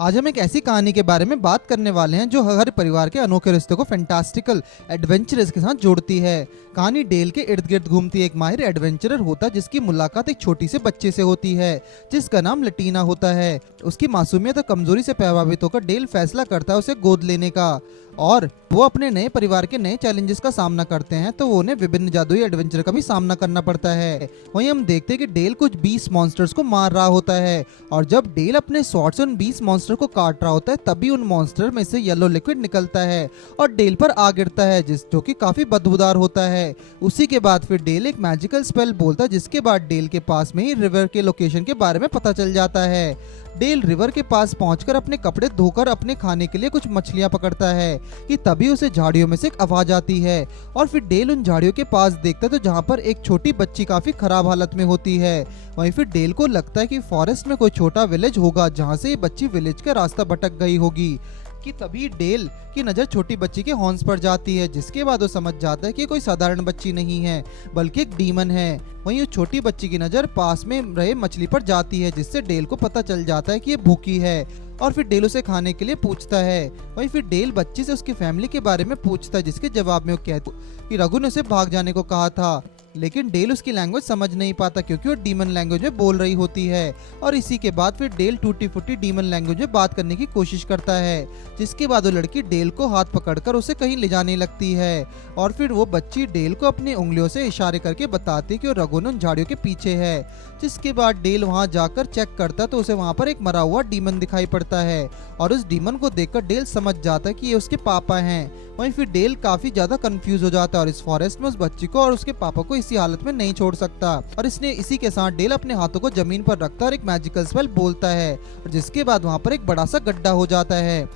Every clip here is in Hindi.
आज हम एक ऐसी कहानी के बारे में बात करने वाले हैं जो हर परिवार के अनोखे रिश्ते को फैंटास्टिकल एडवेंचरस के साथ जोड़ती है। कहानी डेल के इर्द गिर्द घूमती एक माहिर एडवेंचरर होता है जिसकी मुलाकात एक छोटी से बच्चे से होती है जिसका नाम लटीना होता है। उसकी मासूमियत और कमजोरी से प्रभावित होकर डेल फैसला करता है उसे गोद लेने का, और वो अपने नए परिवार के नए चैलेंजेस का सामना करते हैं तो वो उन्हें विभिन्न जादुई एडवेंचर का भी सामना करना पड़ता है। वहीं हम देखते हैं कि डेल कुछ 20 मॉन्स्टर्स को मार रहा होता है, और जब डेल अपने स्वॉर्ड से उन 20 मॉन्स्टर को काट रहा होता है तभी उन मॉन्स्टर में से येलो लिक्विड निकलता है और डेल पर आ गिरता है जो कि काफी बदबूदार होता है। उसी के बाद फिर डेल एक मैजिकल स्पेल बोलता है जिसके बाद डेल के पास में ही रिवर के लोकेशन के बारे में पता चल जाता है। डेल रिवर के पास पहुंचकर अपने कपड़े धोकर अपने खाने के लिए कुछ मछलियां पकड़ता है कि तभी उसे झाड़ियों में से एक आवाज आती है, और फिर डेल उन झाड़ियों के पास देखता है तो जहां पर एक छोटी बच्ची काफी खराब हालत में होती है। वहीं फिर डेल को लगता है कि फॉरेस्ट में कोई छोटा विलेज होगा जहां से ये बच्ची विलेज का रास्ता भटक गई होगी कि तभी डेल की नज़र छोटी बच्ची के हॉर्न्स पर जाती है, जिसके बाद वो समझ जाता है कि कोई साधारण बच्ची नहीं है बल्कि एक डीमन है। वहीं उस छोटी बच्ची की नज़र पास में रहे मछली पर जाती है जिससे डेल को पता चल जाता है कि ये भूखी है, और फिर डेल उसे खाने के लिए पूछता है। वहीं फिर डेल बच्ची से उसकी फैमिली के बारे में पूछता है जिसके जवाब में वो कहता है कि रघु ने उसे भाग जाने को कहा था, लेकिन डेल उसकी लैंग्वेज समझ नहीं पाता क्योंकि वो डीमन लैंग्वेज में बोल रही होती है। और इसी के बाद फिर डेल टूटी फूटी डीमन लैंग्वेज में बात करने की कोशिश करता है, जिसके बाद वो लड़की डेल को हाथ पकड़कर उसे कहीं ले जाने लगती है, और फिर वो बच्ची डेल को अपनी उंगलियों से इशारे करके बताती है कि वो रघुन उन झाड़ियों के पीछे है। जिसके बाद डेल वहां जाकर चेक करता तो उसे वहां पर एक मरा हुआ डीमन दिखाई पड़ता है, और उस डीमन को देखकर डेल समझ जाता है कि ये उसके पापा हैं। वहीं फिर डेल काफी ज्यादा कंफ्यूज हो जाता है और इस फॉरेस्ट में उस बच्ची को और उसके पापा को इसी हालत में नहीं छोड़ सकता, और इसने इसी के साथ डेल अपने हाथों को जमीन पर रखता और एक मैजिकल स्पेल बोलता है, और जिसके बाद वहां पर एक बड़ा सा गड्ढा हो जाता है।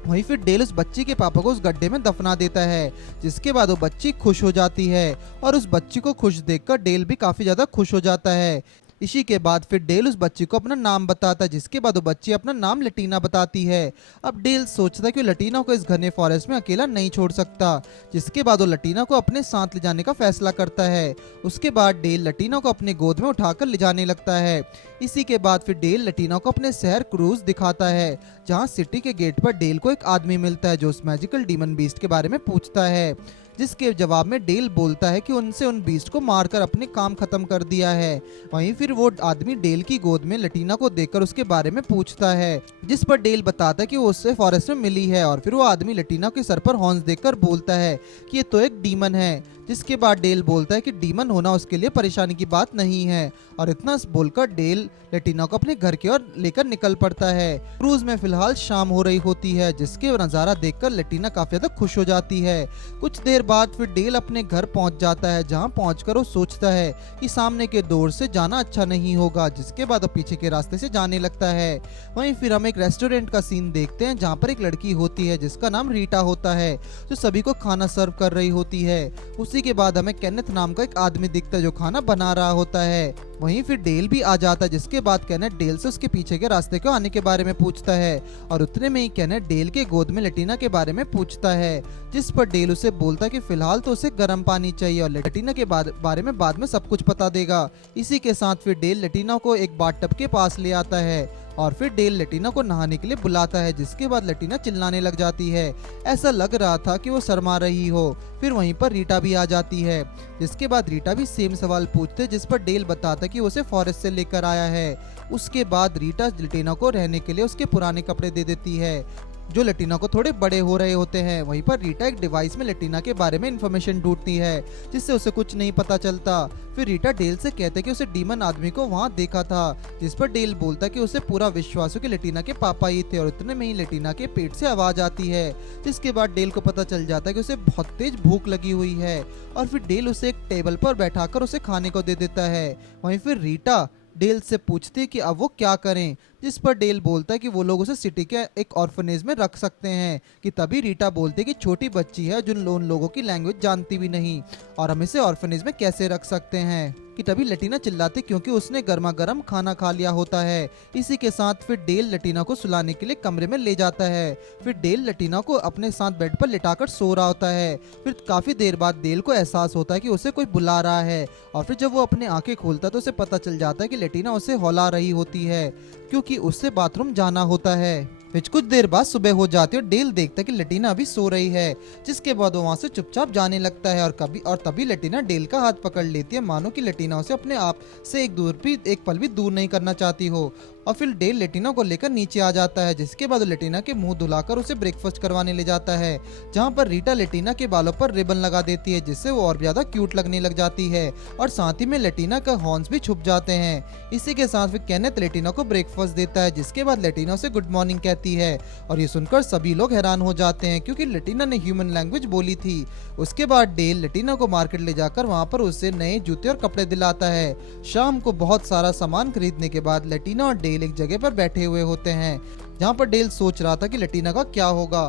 वहीं फिर डेल उस बच्ची के पापा को उस गड्ढे में दफना देता है, जिसके बाद वो बच्ची खुश हो जाती है, और उस बच्ची को खुश देखकर डेल भी काफी ज्यादा खुश हो जाता है। इसी के बाद फिर डेल उस बच्ची को अपना नाम बताता है, जिसके बाद वो बच्ची अपना नाम लटीना बताती है। अब डेल सोचता है कि लटीना को इस घने फॉरेस्ट में अकेला नहीं छोड़ सकता, जिसके बाद वो लटीना को अपने साथ ले जाने का फैसला करता है। उसके बाद डेल लटीना को अपने गोद में उठाकर ले जाने लगता है। इसी के बाद फिर डेल लटीना को अपने शहर क्रूज दिखाता है, जहाँ सिटी के गेट पर डेल को एक आदमी मिलता है जो उस मैजिकल डीमन बीस्ट के बारे में पूछता है, जिसके जवाब में डेल बोलता है कि उनसे उन बीस्ट को मारकर अपने काम खत्म कर दिया है। वहीं फिर वो आदमी डेल की गोद में लटीना को देखकर उसके बारे में पूछता है, जिस पर डेल बताता है कि वो उससे फॉरेस्ट में मिली है, और फिर वो आदमी लटीना के सर पर हॉर्न्स देखकर बोलता है कि ये तो एक डीमन है। जिसके बाद डेल बोलता है कि डीमन होना उसके लिए परेशानी की बात नहीं है, और इतना बोलकर डेल लटीना को अपने घर की ओर लेकर निकल पड़ता है। क्रूज में फिलहाल शाम हो रही होती है, जिसके नज़ारा देखकर लटीना काफी ज्यादा खुश हो जाती है। कुछ देर बाद फिर डेल अपने घर पहुंच जाता है, जहां पहुंचकर वो सोचता है कि सामने के डोर से जाना अच्छा नहीं होगा, जिसके बाद वो पीछे के रास्ते से जाने लगता है। वहीं फिर हम एक रेस्टोरेंट का सीन देखते हैं जहां पर एक लड़की होती है जिसका नाम रीटा होता है, जो सभी को खाना सर्व कर रही होती है। उसी के बाद हमें केनेथ नाम का एक आदमी दिखता है जो खाना बना रहा होता है। वहीं फिर डेल भी आ जाता है, जिसके बाद केनेथ डेल से उसके पीछे के रास्ते को आने के बारे में पूछता है, और उतने में ही केनेथ डेल के गोद में लटीना के बारे में पूछता है, जिस पर डेल उसे बोलता है कि फिलहाल तो उसे गर्म पानी चाहिए और लटीना के बारे में बाद में सब कुछ बता देगा। इसी के साथ फिर डेल लटीना को एक बाथटब के पास ले आता है, और फिर डेल लटीना को नहाने के लिए बुलाता है, जिसके बाद लटीना चिल्लाने लग जाती है। ऐसा लग रहा था कि वो शर्मा रही हो। फिर वहीं पर रीटा भी आ जाती है, जिसके बाद रीटा भी सेम सवाल पूछते, जिस पर डेल बताता कि उसे फॉरेस्ट से लेकर आया है। उसके बाद रीटा लटीना को रहने के लिए उसके पुराने कपड़े दे देती है जो लटीना को थोड़े बड़े हो रहे होते हैं। वहीं पर रीटा एक डिवाइस में लटीना के बारे में इंफॉर्मेशन ढूंढती है, जिससे उसे कुछ नहीं पता चलता। फिर रीटा डेल से कहते कि उसे डीमन आदमी को वहां देखा था, जिस पर डेल बोलता कि उसे पूरा विश्वास हो कि लटीना के पापा ही थे, और इतने में ही लटीना के पेट से आवाज आती है, जिसके बाद डेल को पता चल जाता है कि उसे बहुत तेज भूख लगी हुई है, और फिर डेल उसे एक टेबल पर बैठाकर उसे खाने को दे देता है। वहीं फिर रीटा डेल से पूछती है कि अब वो क्या करें, जिस पर डेल बोलता है कि वो लोग उसे सिटी के एक ऑर्फनेज में रख सकते हैं। कि तभी रीटा बोलती है कि छोटी बच्ची है जो उन लोगों की लैंग्वेज जानती भी नहीं, और हम इसे ऑर्फनेज में कैसे रख सकते हैं। कि तभी लटीना चिल्लाती क्योंकि उसने गर्मा गर्म खाना खा लिया होता है। इसी के साथ फिर डेल लटीना को सुलाने के लिए कमरे में ले जाता है। फिर डेल लटीना को अपने साथ बेड पर लिटाकर सो रहा होता है। फिर काफी देर बाद डेल को एहसास होता है कि उसे कोई बुला रहा है, और फिर जब वो अपने आंखें खोलता है तो उसे पता चल जाता है कि लटीना उसे हौला रही होती है, क्योंकि उससे बाथरूम जाना होता है। फिर कुछ देर बाद सुबह हो जाती है और डेल देखता है कि लटीना अभी सो रही है, जिसके बाद वो वहां से चुपचाप जाने लगता है और तभी लटीना डेल का हाथ पकड़ लेती है, मानो कि लटीना उसे अपने आप से एक पल भी दूर नहीं करना चाहती हो। और फिर डेल लटीना को लेकर नीचे आ जाता है, जिसके बाद लटीना के मुंह धुलाकर उसे ब्रेकफास्ट करवाने ले जाता है, जहाँ पर रीटा लटीना के बालों पर रिबन लगा देती है, जिससे वो और भी ज्यादा क्यूट लगने लग जाती है और साथ ही में लटीना का हॉर्न्स भी छुप जाते हैं। इसी के साथ फिर केनेथ लटीना को ब्रेकफास्ट देता है, जिसके बाद लटीना उसे गुड मॉर्निंग कहती है और ये सुनकर सभी लोग हैरान हो जाते हैं, क्योंकि लटीना ने ह्यूमन लैंग्वेज बोली थी। उसके बाद डेल लटीना को मार्केट ले जाकर वहाँ पर उसे नए जूते और कपड़े दिलाता है। शाम को बहुत सारा सामान खरीदने के बाद लटीना और डेल एक जगह पर बैठे हुए होते हैं, जहाँ पर डेल सोच रहा था कि लटीना का क्या होगा।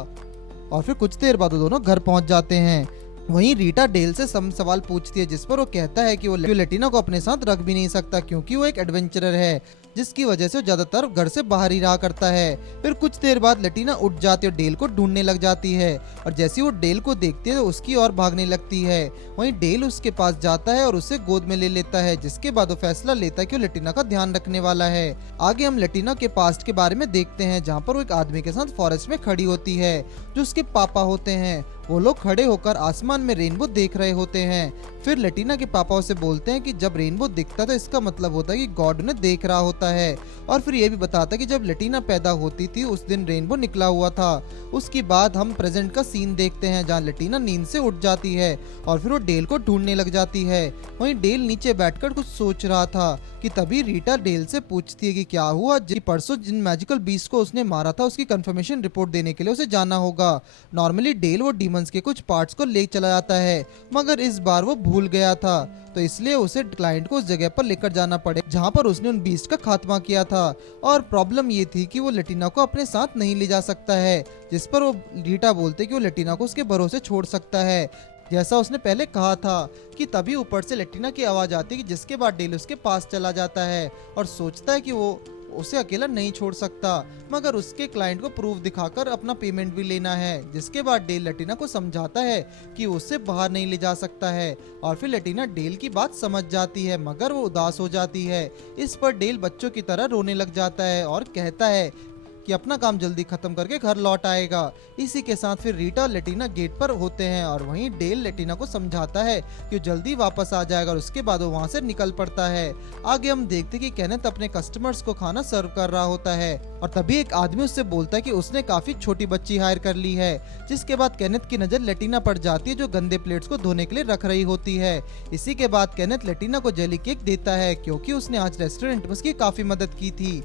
और फिर कुछ देर बाद वो दोनों घर पहुंच जाते हैं। वहीं रीटा डेल से सवाल पूछती है, जिस पर वो कहता है कि वो लटीना को अपने साथ रख भी नहीं सकता, क्योंकि वो एक एडवेंचरर है, जिसकी वजह से वो ज्यादातर घर से बाहर ही रहा करता है। फिर कुछ देर बाद लटीना उठ जाती है और डेल को ढूंढने लग जाती है, और जैसे वो डेल को देखती है तो उसकी ओर भागने लगती है। वहीं डेल उसके पास जाता है और उसे गोद में ले लेता है, जिसके बाद वो फैसला लेता है कि वो लटीना का ध्यान रखने वाला है। आगे हम लटीना के पास्ट के बारे में देखते हैं, जहाँ पर वो एक आदमी के साथ फॉरेस्ट में खड़ी होती है, जो उसके पापा होते हैं। वो लोग खड़े होकर आसमान में रेनबो देख रहे होते हैं। फिर लटीना के पापा उसे बोलते हैं कि जब रेनबो दिखता तो इसका मतलब होता है कि गॉड उन्हें देख रहा होता है, और फिर ये भी बताता है कि जब लटीना पैदा होती थी उस दिन रेनबो निकला हुआ था। उसके बाद हम प्रेजेंट का सीन देखते हैं, जहाँ लटीना नींद से उठ जाती है और फिर वो डेल को ढूंढने लग जाती है। वहीं डेल नीचे बैठकर कुछ सोच रहा था कि तभी रीटा डेल से पूछती है कि क्या हुआ, परसों जिन मैजिकल बीस्ट को उसने मारा था उसकी कंफर्मेशन रिपोर्ट देने के लिए उसे जाना होगा। नॉर्मली डेल वो डीमंस के कुछ पार्ट्स को ले चला जाता है, मगर इस बार वो भूल गया था, तो इसलिए उसे क्लाइंट को उस जगह पर लेकर जाना पड़े जहां पर उसने उन बीस्ट का खात्मा किया था। और प्रॉब्लम ये थी कि वो लटीना को अपने साथ नहीं ले जा सकता है, जिस पर वो रीटा बोलते कि वो लटीना को उसके भरोसे छोड़ सकता है, जैसा उसने पहले कहा था। कि तभी ऊपर से लटीना की आवाज आती है, जिसके बाद डेल उसके पास चला जाता है और सोचता है कि वो उसे अकेला नहीं छोड़ सकता, मगर उसके क्लाइंट को प्रूफ दिखाकर अपना पेमेंट भी लेना है। जिसके बाद डेल लटीना को समझाता है कि उससे बाहर नहीं ले जा सकता है, और फिर लटीना डेल की बात समझ जाती है, मगर वो उदास हो जाती है। इस पर डेल बच्चों की तरह रोने लग जाता है और कहता है कि अपना काम जल्दी खत्म करके घर लौट आएगा। इसी के साथ फिर रीटा और लटीना गेट पर होते हैं, और वहीं डेल लटीना को समझाता है कि जल्दी वापस आ जाएगा, और उसके बाद वो वहां से निकल पड़ता है। आगे हम देखते कि केनेथ अपने कस्टमर्स को खाना सर्व कर रहा होता है, और तभी एक आदमी उससे बोलता है कि उसने काफी छोटी बच्ची हायर कर ली है। जिसके बाद केनेथ की नजर लटीना पड़ जाती है, जो गंदे प्लेट्स को धोने के लिए रख रही होती है। इसी के बाद केनेथ लटीना को जेली केक देता है, क्योंकि उसने आज रेस्टोरेंट में उसकी काफी मदद की थी।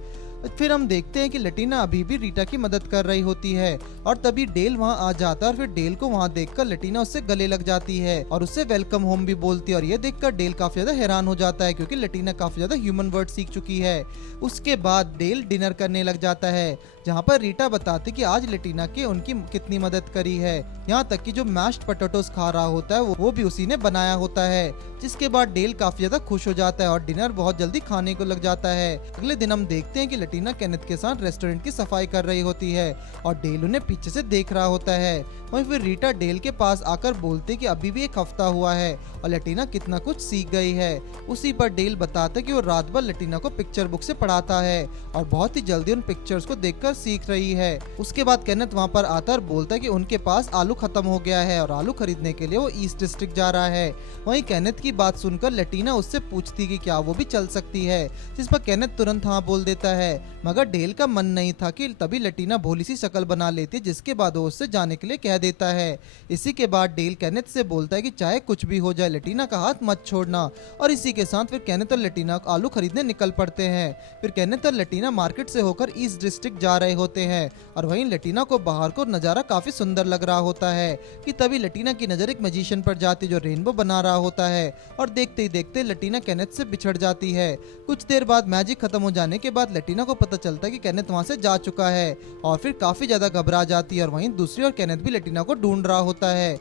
फिर हम देखते हैं कि लटीना अभी भी रीटा की मदद कर रही होती है, और तभी डेल वहां आ जाता है, और फिर डेल को वहां देखकर लटीना उससे गले लग जाती है और उससे वेलकम होम भी बोलती है। और ये देखकर डेल काफी ज्यादा हैरान हो जाता है, क्योंकि लटीना काफी ज्यादा ह्यूमन वर्ड सीख चुकी है। उसके बाद डेल डिनर करने लग जाता है, जहाँ पर रीटा बताती कि आज लटीना के उनकी कितनी मदद करी है, यहाँ तक कि जो मैश्ड पोटैटोस खा रहा होता है वो भी उसी ने बनाया होता है। जिसके बाद डेल काफी ज्यादा खुश हो जाता है और डिनर बहुत जल्दी खाने को लग जाता है। अगले दिन हम देखते हैं कि लटीना केनेथ के साथ रेस्टोरेंट की सफाई कर रही होती है, और डेल उन्हें पीछे से देख रहा होता है। वहीं फिर रीटा डेल के पास आकर बोलते कि अभी भी एक हफ्ता हुआ है और लटीना कितना कुछ सीख गई है। उसी पर डेल बताता कि वो रात भर लटीना को पिक्चर बुक से पढ़ाता है, और बहुत ही जल्दी उन पिक्चर्स को देखकर सीख रही है। उसके बाद केनेथ वहाँ पर आता और बोलता है कि उनके पास आलू खत्म हो गया है और आलू खरीदने के लिए वो ईस्ट डिस्ट्रिक्ट जा रहा है। वहीं केनेथ की बात सुनकर लटीना उससे पूछती कि क्या वो भी चल सकती है, जिस पर केनेथ तुरंत हाँ बोल देता है, मगर डेल का मन नहीं था। कि तभी लटीना भोली सी शक्ल बना लेती है, जिसके बाद वो उससे जाने के लिए कह देता है। इसी के बाद डेल केनेथ से बोलता है कि चाहे कुछ भी हो जाए लटीना का हाथ मत छोड़ना, और इसी के साथ फिर केनेथ और लटीना आलू खरीदने निकल पड़ते हैं। फिर केनेथ और लटीना मार्केट से होकर ईस्ट डिस्ट्रिक्ट जा रहे होते हैं, और वहीं लटीना को बाहर को नजारा काफी सुंदर लग रहा होता है। कि तभी लटीना की नजर एक मैजिशियन पर जाती है, जो रेनबो बना रहा होता है, और देखते ही देखते लटीना केनेथ से बिछड़ जाती है। कुछ देर बाद मैजिक खत्म हो जाने के बाद लटीना को पता चलता है कि केनेथ वहां से जा चुका है, और फिर काफी ज्यादा घबरा जाती है। और वहीं दूसरी ओर केनेथ भी लटीना को ढूंढ रहा होता है,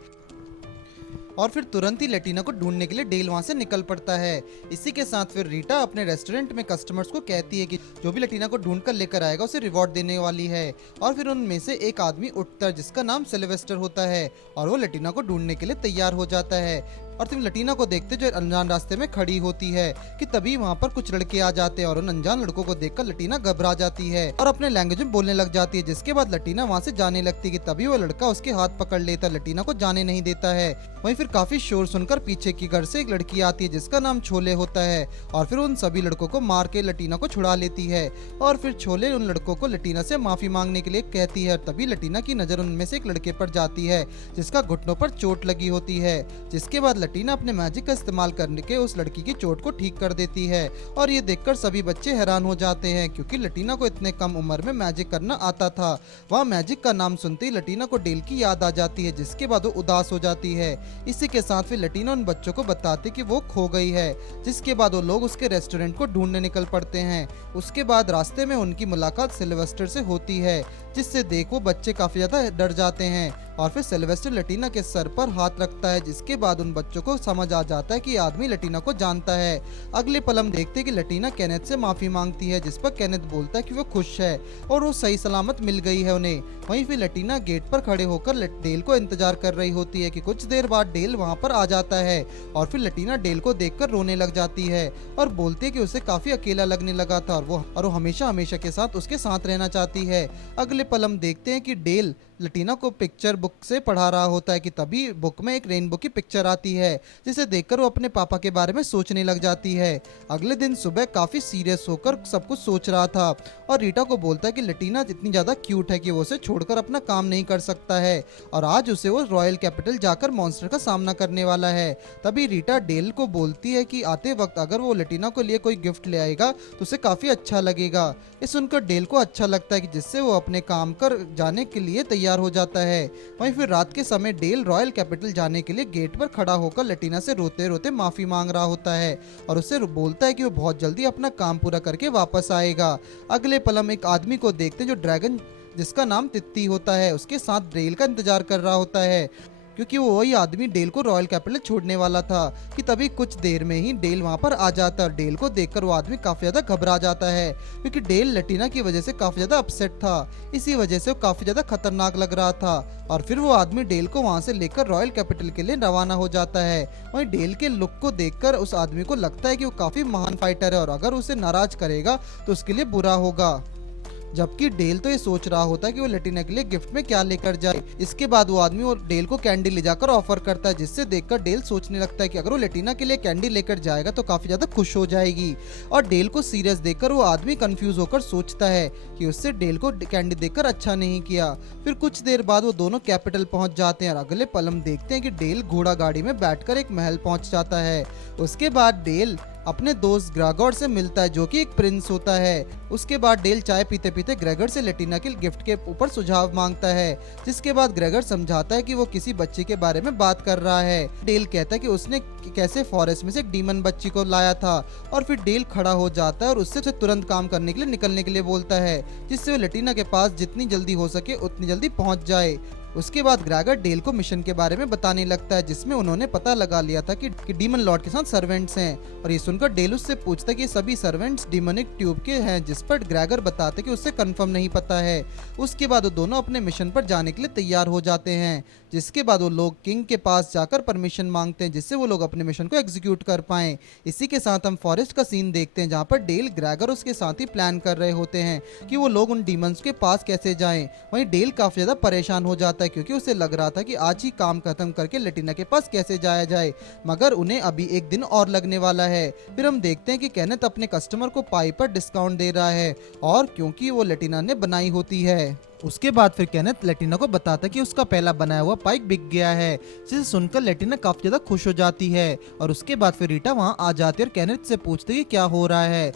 और फिर तुरंत ही लटीना को ढूंढने के लिए डेल वहां से निकल पड़ता है। इसी के साथ फिर रीटा अपने रेस्टोरेंट में कस्टमर्स को कहती है कि जो भी लटीना को ढूंढ कर लेकर आएगा उसे रिवॉर्ड देने वाली है। और फिर उनमें से एक आदमी उठता है, जिसका नाम सिल्वेस्टर होता है, और वो लटीना को ढूंढने के लिए तैयार हो जाता है। और तभी लटीना को देखते जो अनजान रास्ते में खड़ी होती है कि तभी वहाँ पर कुछ लड़के आ जाते हैं और उन अनजान लड़कों को देखकर लटीना घबरा जाती है और अपने लैंग्वेज में बोलने लग जाती है, जिसके बाद लटीना वहाँ से जाने लगती है कि तभी वो लड़का उसके हाथ पकड़ लेता, लटीना को जाने नहीं देता है। वहीं फिर काफी शोर सुनकर पीछे की घर से एक लड़की आती है जिसका नाम छोले होता है और फिर उन सभी लड़कों को मार के लटीना को छुड़ा लेती है और फिर छोले उन लड़कों को लटीना से माफी मांगने के लिए कहती है। तभी लटीना की नजर उनमें से एक लड़के पर जाती है जिसका घुटनों पर चोट लगी होती है, जिसके बाद लटीना अपने मैजिक का इस्तेमाल करके उस लड़की की चोट को ठीक कर देती है और ये देखकर सभी बच्चे हैरान हो जाते हैं क्योंकि लटीना को इतने कम उम्र में मैजिक करना आता था। वहाँ मैजिक का नाम सुनते ही लटीना को डेल की याद आ जाती है, जिसके बाद वो उदास हो जाती है। इसी के साथ फिर लटीना उन बच्चों को बताती कि वो खो गई है, जिसके बाद वो लोग उसके रेस्टोरेंट को ढूंढने निकल पड़ते हैं। उसके बाद रास्ते में उनकी मुलाकात सिल्वेस्टर से होती है, जिससे देख वो बच्चे काफी ज्यादा डर जाते हैं और फिर सिल्वेस्टर लटीना के सर पर हाथ रखता है, जिसके बाद उन बच्चों को समझ आ जाता है कि ये आदमी लटीना को जानता है। अगले पल हम देखते हैं कि लटीना केनेथ से माफी मांगती है, जिस पर केनेथ बोलता है कि वो खुश है और वो सही सलामत मिल गई है उन्हें। वहीं फिर लटीना गेट पर खड़े होकर डेल को इंतजार कर रही होती है कि कुछ देर बाद डेल वहां पर आ जाता है और फिर लटीना डेल को देखकर रोने लग जाती है और बोलती है कि उसे काफी अकेला लगने लगा था और वो हमेशा हमेशा के साथ उसके साथ रहना चाहती है। अगले पल हम देखते हैं कि डेल लटीना को पिक्चर बुक से पढ़ा रहा होता है कि तभी बुक में एक रेनबो की पिक्चर आती है, जिसे देखकर वो अपने पापा के बारे में सोचने लग जाती है। अगले दिन सुबह काफी सीरियस होकर सब कुछ सोच रहा था और रीटा को बोलता है कि लटीना इतनी ज्यादा क्यूट है कि वो उसे छोड़कर अपना काम नहीं कर सकता है और आज उसे वो रॉयल कैपिटल जाकर मॉन्स्टर का सामना करने वाला है। तभी रीटा डेल को बोलती है कि आते वक्त अगर वो लटीना को लिए कोई गिफ्ट ले आएगा तो उसे काफी अच्छा लगेगा। ये सुनकर डेल को अच्छा लगता है कि जिससे वो अपने काम कर जाने के लिए तैयार हो जाता है। वहीं फिर रात के समय डेल रॉयल कैपिटल जाने के लिए गेट पर खड़ा होकर लटीना से रोते रोते माफी मांग रहा होता है और उससे बोलता है कि वो बहुत जल्दी अपना काम पूरा करके वापस आएगा। अगले पल हम एक आदमी को देखते हैं जो ड्रैगन जिसका नाम तित्ती होता है उसके साथ डेल का इंतजार कर रहा होता है, क्योंकि वो वही आदमी डेल को रॉयल कैपिटल छोड़ने वाला था कि तभी कुछ देर में ही डेल वहां पर आ जाता है। डेल को देखकर वो आदमी काफी ज्यादा घबरा जाता है क्योंकि डेल लटीना की वजह से काफी ज्यादा अपसेट था, इसी वजह से वो काफी ज्यादा खतरनाक लग रहा था और फिर वो आदमी डेल को वहां से लेकर रॉयल कैपिटल के लिए रवाना हो जाता है। वहीं डेल के लुक को देखकर उस आदमी को लगता है कि वो काफी महान फाइटर है और अगर उसे नाराज करेगा तो उसके लिए बुरा होगा, जबकि डेल तो ये सोच रहा होता है कि वो लटीना के लिए गिफ्ट में क्या लेकर जाए। इसके बाद वो आदमी और डेल को कैंडी ले जाकर ऑफर करता है, जिससे देखकर डेल सोचने लगता है कि अगर वो लटीना के लिए कैंडी लेकर जाएगा तो काफी ज्यादा खुश हो जाएगी और डेल को सीरियस देखकर वो आदमी कंफ्यूज होकर सोचता है कि उससे डेल को कैंडी देकर अच्छा नहीं किया। फिर कुछ देर बाद वो दोनों कैपिटल पहुंच जाते हैं और अगले पल हम देखते हैं कि डेल घोड़ा गाड़ी में बैठकर एक महल पहुंच जाता है। उसके बाद डेल अपने दोस्त ग्रेगोर से मिलता है जो कि एक प्रिंस होता है। उसके बाद डेल चाय पीते पीते ग्रेगोर से लटीना के गिफ्ट के ऊपर सुझाव मांगता है, जिसके बाद ग्रेगोर समझाता है कि वो किसी बच्चे के बारे में बात कर रहा है। डेल कहता है कि उसने कैसे फॉरेस्ट में से एक डीमन बच्ची को लाया था और फिर डेल खड़ा हो जाता है और उससे तुरंत काम करने के लिए निकलने के लिए बोलता है, जिससे वो लटीना के पास जितनी जल्दी हो सके उतनी जल्दी पहुंच जाए। उसके बाद ग्रेगर डेल को मिशन के बारे में बताने लगता है, जिसमें उन्होंने पता लगा लिया था कि डीमन लॉर्ड के साथ सर्वेंट्स हैं और ये सुनकर डेल उससे पूछता है कि ये सभी सर्वेंट्स डीमोनिक ट्यूब के हैं, जिस पर ग्रेगर बताते कि उससे कंफर्म नहीं पता है। उसके बाद वो दोनों अपने मिशन पर जाने के लिए तैयार हो जाते हैं, जिसके बाद वो लोग किंग के पास जाकर परमिशन मांगते हैं जिससे वो लोग अपने मिशन को एग्जीक्यूट कर पाएं। इसी के साथ हम फॉरेस्ट का सीन देखते हैं जहाँ पर डेल ग्रेगर उसके साथ ही प्लान कर रहे होते हैं कि वो लोग उन डीमंस के पास कैसे जाएं। वहीं डेल काफी ज्यादा परेशान हो जाता है क्योंकि उसे लग रहा था कि आज ही काम खत्म करके लटीना के पास कैसे जाया जाए, मगर उन्हें अभी एक दिन और लगने वाला है। फिर हम देखते हैं कि केनेथ अपने कस्टमर को पाई पर डिस्काउंट दे रहा है और क्योंकि वो लटीना ने बनाई होती है। उसके बाद फिर केनेथ लटीना को बताता है कि उसका पहला बनाया हुआ पाइक बिक गया है, जिसे सुनकर लटीना काफी ज्यादा खुश हो जाती है और उसके बाद फिर रीटा वहां आ जाती है और केनेथ से पूछती है कि क्या हो रहा है,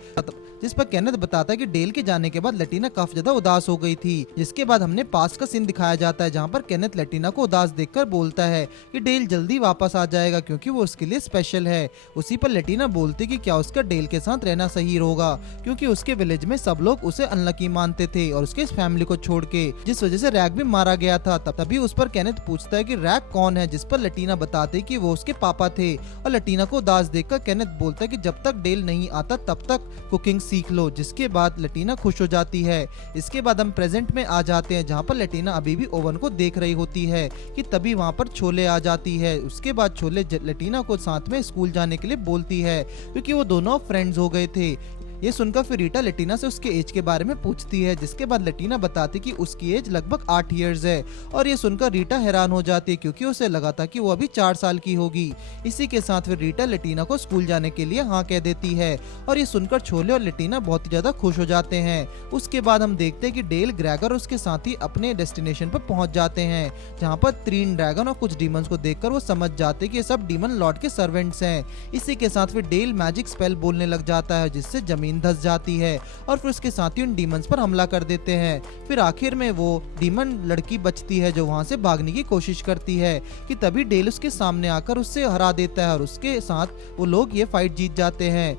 जिस पर केनेथ बताता है कि डेल के जाने के बाद लटीना काफी ज्यादा उदास हो गई थी। जिसके बाद हमने पास्ट का सीन दिखाया जाता है जहाँ पर केनेथ लटीना को उदास देखकर बोलता है कि डेल जल्दी वापस आ जाएगा क्योंकि वो उसके लिए स्पेशल है। उसी पर लटीना बोलती कि क्या उसका डेल के साथ रहना सही होगा क्योंकि उसके विलेज में सब लोग उसे अनलकी मानते थे और उसके फैमिली को छोड़ के, जिस वजह से रैग भी मारा गया था। तभी उस पर केनेथ पूछता है कि रैग कौन है, जिस पर लटीना बताते कि वो उसके पापा थे और लटीना को उदास देखकर केनेथ बोलता है कि जब तक डेल नहीं आता तब तक कुकिंग सीख लो, जिसके बाद लटीना खुश हो जाती है। इसके बाद हम प्रेजेंट में आ जाते हैं जहाँ पर लटीना अभी भी ओवन को देख रही होती है कि तभी वहाँ पर छोले आ जाती है। उसके बाद छोले लटीना को साथ में स्कूल जाने के लिए बोलती है क्योंकि वो दोनों फ्रेंड्स हो गए थे। ये सुनकर फिर रीटा लटीना से उसके एज के बारे में पूछती है, जिसके बाद लटीना बताती कि उसकी एज लगभग 8 इयर्स है। और ये सुनकर रीटा हैरान हो जाती है क्योंकि उसे लगा था कि वो अभी 4 साल की होगी। इसी के साथ फिर रीटा लटीना को स्कूल जाने के लिए हाँ कह देती है और ये सुनकर छोले और लटीना बहुत ही ज्यादा खुश हो जाते हैं। उसके बाद हम देखते हैं कि डेल, ग्रेगर और उसके साथी अपने डेस्टिनेशन पर पहुंच जाते हैं, जहाँ पर 3 ड्रैगन और कुछ डीमंस को देखकर वो समझ जाते हैं कि ये सब डीमन लॉर्ड के सर्वेंट्स हैं। इसी के साथ फिर डेल मैजिक स्पेल बोलने लग जाता है जिससे जमीन धंस जाती है और फिर उसके साथी उन डीमंस पर हमला कर देते हैं। फिर आखिर में वो डीमन लड़की बचती है जो वहां से भागने की कोशिश करती है कि तभी डेल उसके सामने आकर उससे हरा देता है और उसके साथ वो लोग ये फाइट जीत जाते हैं।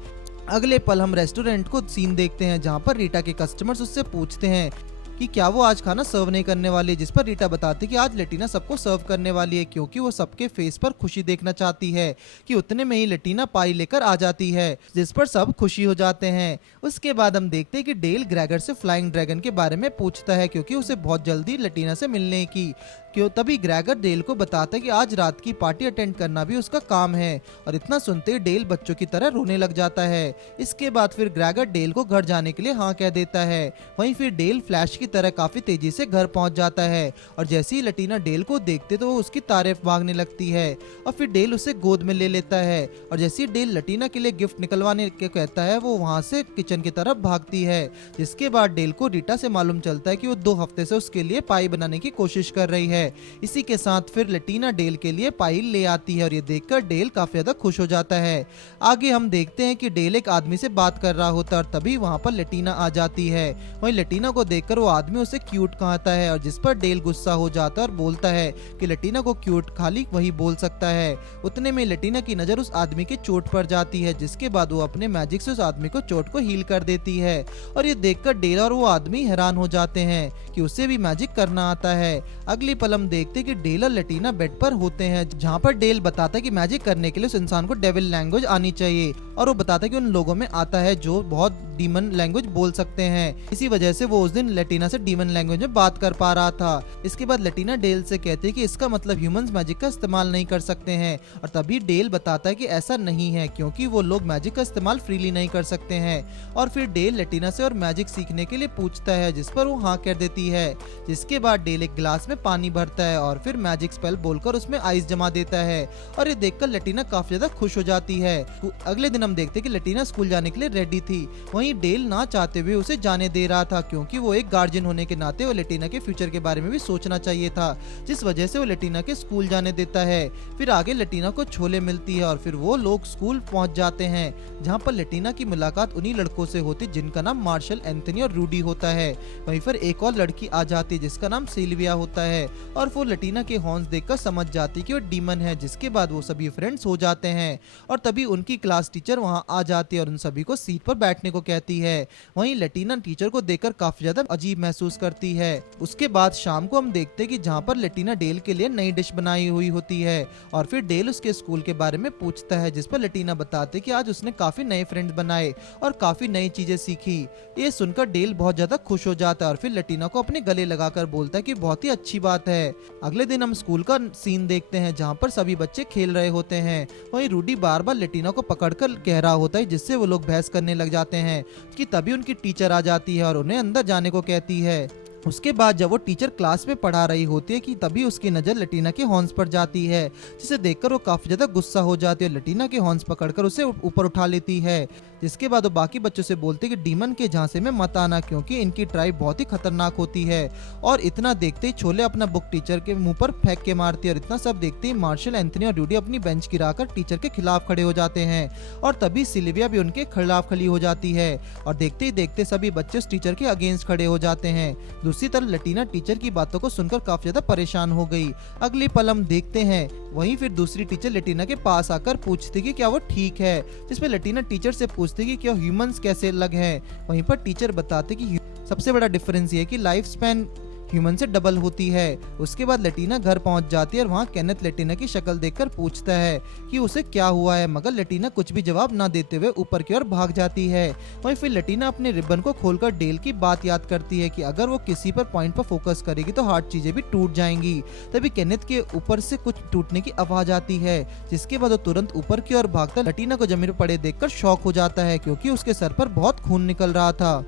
अगले पल हम रेस्टोरेंट को सीन देखते हैं जहाँ पर रीटा के कस्टमर्स उससे पूछते हैं कि क्या वो आज खाना सर्व नहीं करने वाली है, जिस पर रीटा बताती कि आज लटीना सबको सर्व करने वाली है क्योंकि वो सबके फेस पर खुशी देखना चाहती है। कि उतने में ही लटीना पाई लेकर आ जाती है जिस पर सब खुशी हो जाते हैं। उसके बाद हम देखते हैं कि डेल ग्रेगर से फ्लाइंग ड्रैगन के बारे में पूछता है क्योंकि उसे बहुत जल्दी लटीना से मिलने की। क्यों तभी ग्रेगर डेल को बताता है कि आज रात की पार्टी अटेंड करना भी उसका काम है और इतना सुनते ही डेल बच्चों की तरह रोने लग जाता है। इसके बाद फिर ग्रेगर डेल को घर जाने के लिए हाँ कह देता है। वहीं फिर डेल फ्लैश की तरह काफी तेजी से घर पहुंच जाता है और जैसे ही लटीना डेल को देखते तो वो उसकी तारीफ मांगने लगती है और फिर डेल उसे गोद में ले लेता है और जैसे ही डेल लटीना के लिए गिफ्ट निकलवाने के कहता है वो वहां से किचन की तरफ भागती है। जिसके बाद डेल को रीटा से मालूम चलता है कि वो 2 हफ्ते से उसके लिए पाई बनाने की कोशिश कर रही है। इसी के साथ फिर लटीना डेल के लिए पाई ले आती है और ये देखकर डेल काफी ज्यादा खुश हो जाता है। आगे हम देखते हैं कि डेल एक आदमी से बात कर रहा होता है और तभी वहां पर लटीना आ जाती है। वहीं लटीना को देखकर वो आदमी उसे क्यूट कहता है और जिस पर डेल गुस्सा हो जाता है और बोलता है कि लटीना को क्यूट खाली वही बोल सकता है। उतने में लटीना की नजर उस आदमी के चोट पर जाती है जिसके बाद वो अपने मैजिक से उस आदमी को चोट को हील कर देती है और ये देखकर डेल और वो आदमी हैरान हो जाते हैं कि उसे भी मैजिक करना आता है। अगली पल हम देखते कि डेल और लटीना बेड पर होते हैं जहाँ पर डेल बताता है कि मैजिक करने के लिए उस इंसान को डेविल लैंग्वेज आनी चाहिए और वो बताता है कि उन लोगों में आता है जो बहुत डीमन लैंग्वेज बोल सकते हैं। इसी वजह से वो उस दिन लटीना से डीमन लैंग्वेज में बात कर पा रहा था। इसके बाद लटीना डेल से कहती है कि इसका मतलब ह्यूमंस मैजिक का इस्तेमाल नहीं कर सकते हैं और तभी डेल बताता है कि ऐसा नहीं है क्योंकि वो लोग मैजिक का इस्तेमाल फ्रीली नहीं कर सकते हैं। और फिर डेल लटीना से और मैजिक सीखने के लिए पूछता है जिस पर वो हाँ कर देती है। जिसके बाद डेल एक गिलास में पानी भरता है और फिर मैजिक स्पेल बोलकर उसमें आइस जमा देता है और ये देखकर लटीना काफी ज्यादा खुश हो जाती है। अगले दिन हम देखते हैं कि लटीना स्कूल जाने के लिए रेडी थी। वहीं डेल ना चाहते हुए उसे जाने दे रहा था क्योंकि वो एक गार्जियन होने के नाते वो लटीना के फ्यूचर के बारे में भी सोचना चाहिए था, जिस वजह से वो लटीना के स्कूल जाने देता है। फिर आगे लटीना को छोले मिलती है और फिर वो लोग स्कूल पहुंच जाते हैं जहाँ पर लटीना की मुलाकात उन्हीं लड़कों से होती जिनका नाम मार्शल, एंथनी और रूडी होता है। वहीं पर एक और लड़की आ जाती है जिसका नाम सिल्विया होता है और वो लटीना के हॉर्न्स देखकर समझ जाती है कि वो डीमन है। जिसके बाद वो सभी फ्रेंड्स हो जाते हैं और तभी उनकी क्लास टीचर वहां आ जाती है और उन सभी को सीट पर बैठने को कहती है। वहीं लटीना टीचर को देखकर काफी ज्यादा अजीब महसूस करती है। उसके बाद शाम को हम देखते हैं कि जहाँ पर लटीना डेल के लिए नई डिश बनाई हुई होती है और फिर डेल उसके स्कूल के बारे में पूछता है जिस पर लटीना बताते कि आज उसने काफी नए फ्रेंड्स बनाए और काफी नई चीजें सीखी। ये सुनकर डेल बहुत ज्यादा खुश हो जाता है और फिर लटीना को अपने गले लगाकर बोलता है कि बहुत ही अच्छी बात है। अगले दिन हम स्कूल का सीन देखते हैं जहाँ पर सभी बच्चे खेल रहे होते हैं। वहीं रूडी बार बार लटीना को पकड़कर कह रहा होता है जिससे वो लोग बहस करने लग जाते हैं कि तभी उनकी टीचर आ जाती है और उन्हें अंदर जाने को कहती है। उसके बाद जब वो टीचर क्लास में पढ़ा रही होती है कि तभी उसकी नजर लटीना के हॉर्न्स पर जाती है जिसे देखकर वो काफी ज्यादा गुस्सा हो जाती है। लटीना के हॉर्न्स पकड़कर उसे ऊपर उठा लेती है। जिसके बाद वो बाकी बच्चों से बोलते कि डीमन के झांसे में मत आना क्योंकि इनकी ट्राइब बहुत ही खतरनाक होती है। और इतना देखते ही छोले अपना बुक टीचर के मुंह पर फेंक के मारती है और इतना सब देखते ही मार्शल, एंथनी और रूडी अपनी बेंच गिराकर टीचर के खिलाफ खड़े हो जाते हैं और तभी सिल्विया भी उनके खिलाफ खड़ी हो जाती है और देखते ही देखते सभी बच्चे उस टीचर के अगेंस्ट खड़े हो जाते हैं। दूसरी तरफ लटीना टीचर की बातों को सुनकर काफी ज्यादा परेशान हो गई। अगली पल हम देखते हैं वहीं फिर दूसरी टीचर लटीना के पास आकर पूछती कि क्या वो ठीक है, जिसमें लटीना टीचर से पूछती कि क्या ह्यूमंस कैसे अलग हैं। वहीं पर टीचर बताते कि सबसे बड़ा डिफरेंस ये है कि लाइफ स्पैन ह्यूमन से डबल होती है। उसके बाद लेटिना घर पहुंच जाती है और वहाँ केनेथ लेटिना की शक्ल देखकर पूछता है कि उसे क्या हुआ है, मगर लेटिना कुछ भी जवाब ना देते हुए ऊपर की ओर भाग जाती है। वहीं फिर लेटिना अपने रिबन को खोलकर डेल की बात याद करती है कि अगर वो किसी पर पॉइंट पर फोकस करेगी तो हार्ड चीजें भी टूट जाएंगी। तभी केनेथ के ऊपर से कुछ टूटने की आवाज आती है, जिसके बाद वो तुरंत ऊपर की ओर भागता लेटिना को जमीन पर पड़े देखकर शॉक हो जाता है, क्योंकि उसके सर पर बहुत खून निकल रहा था।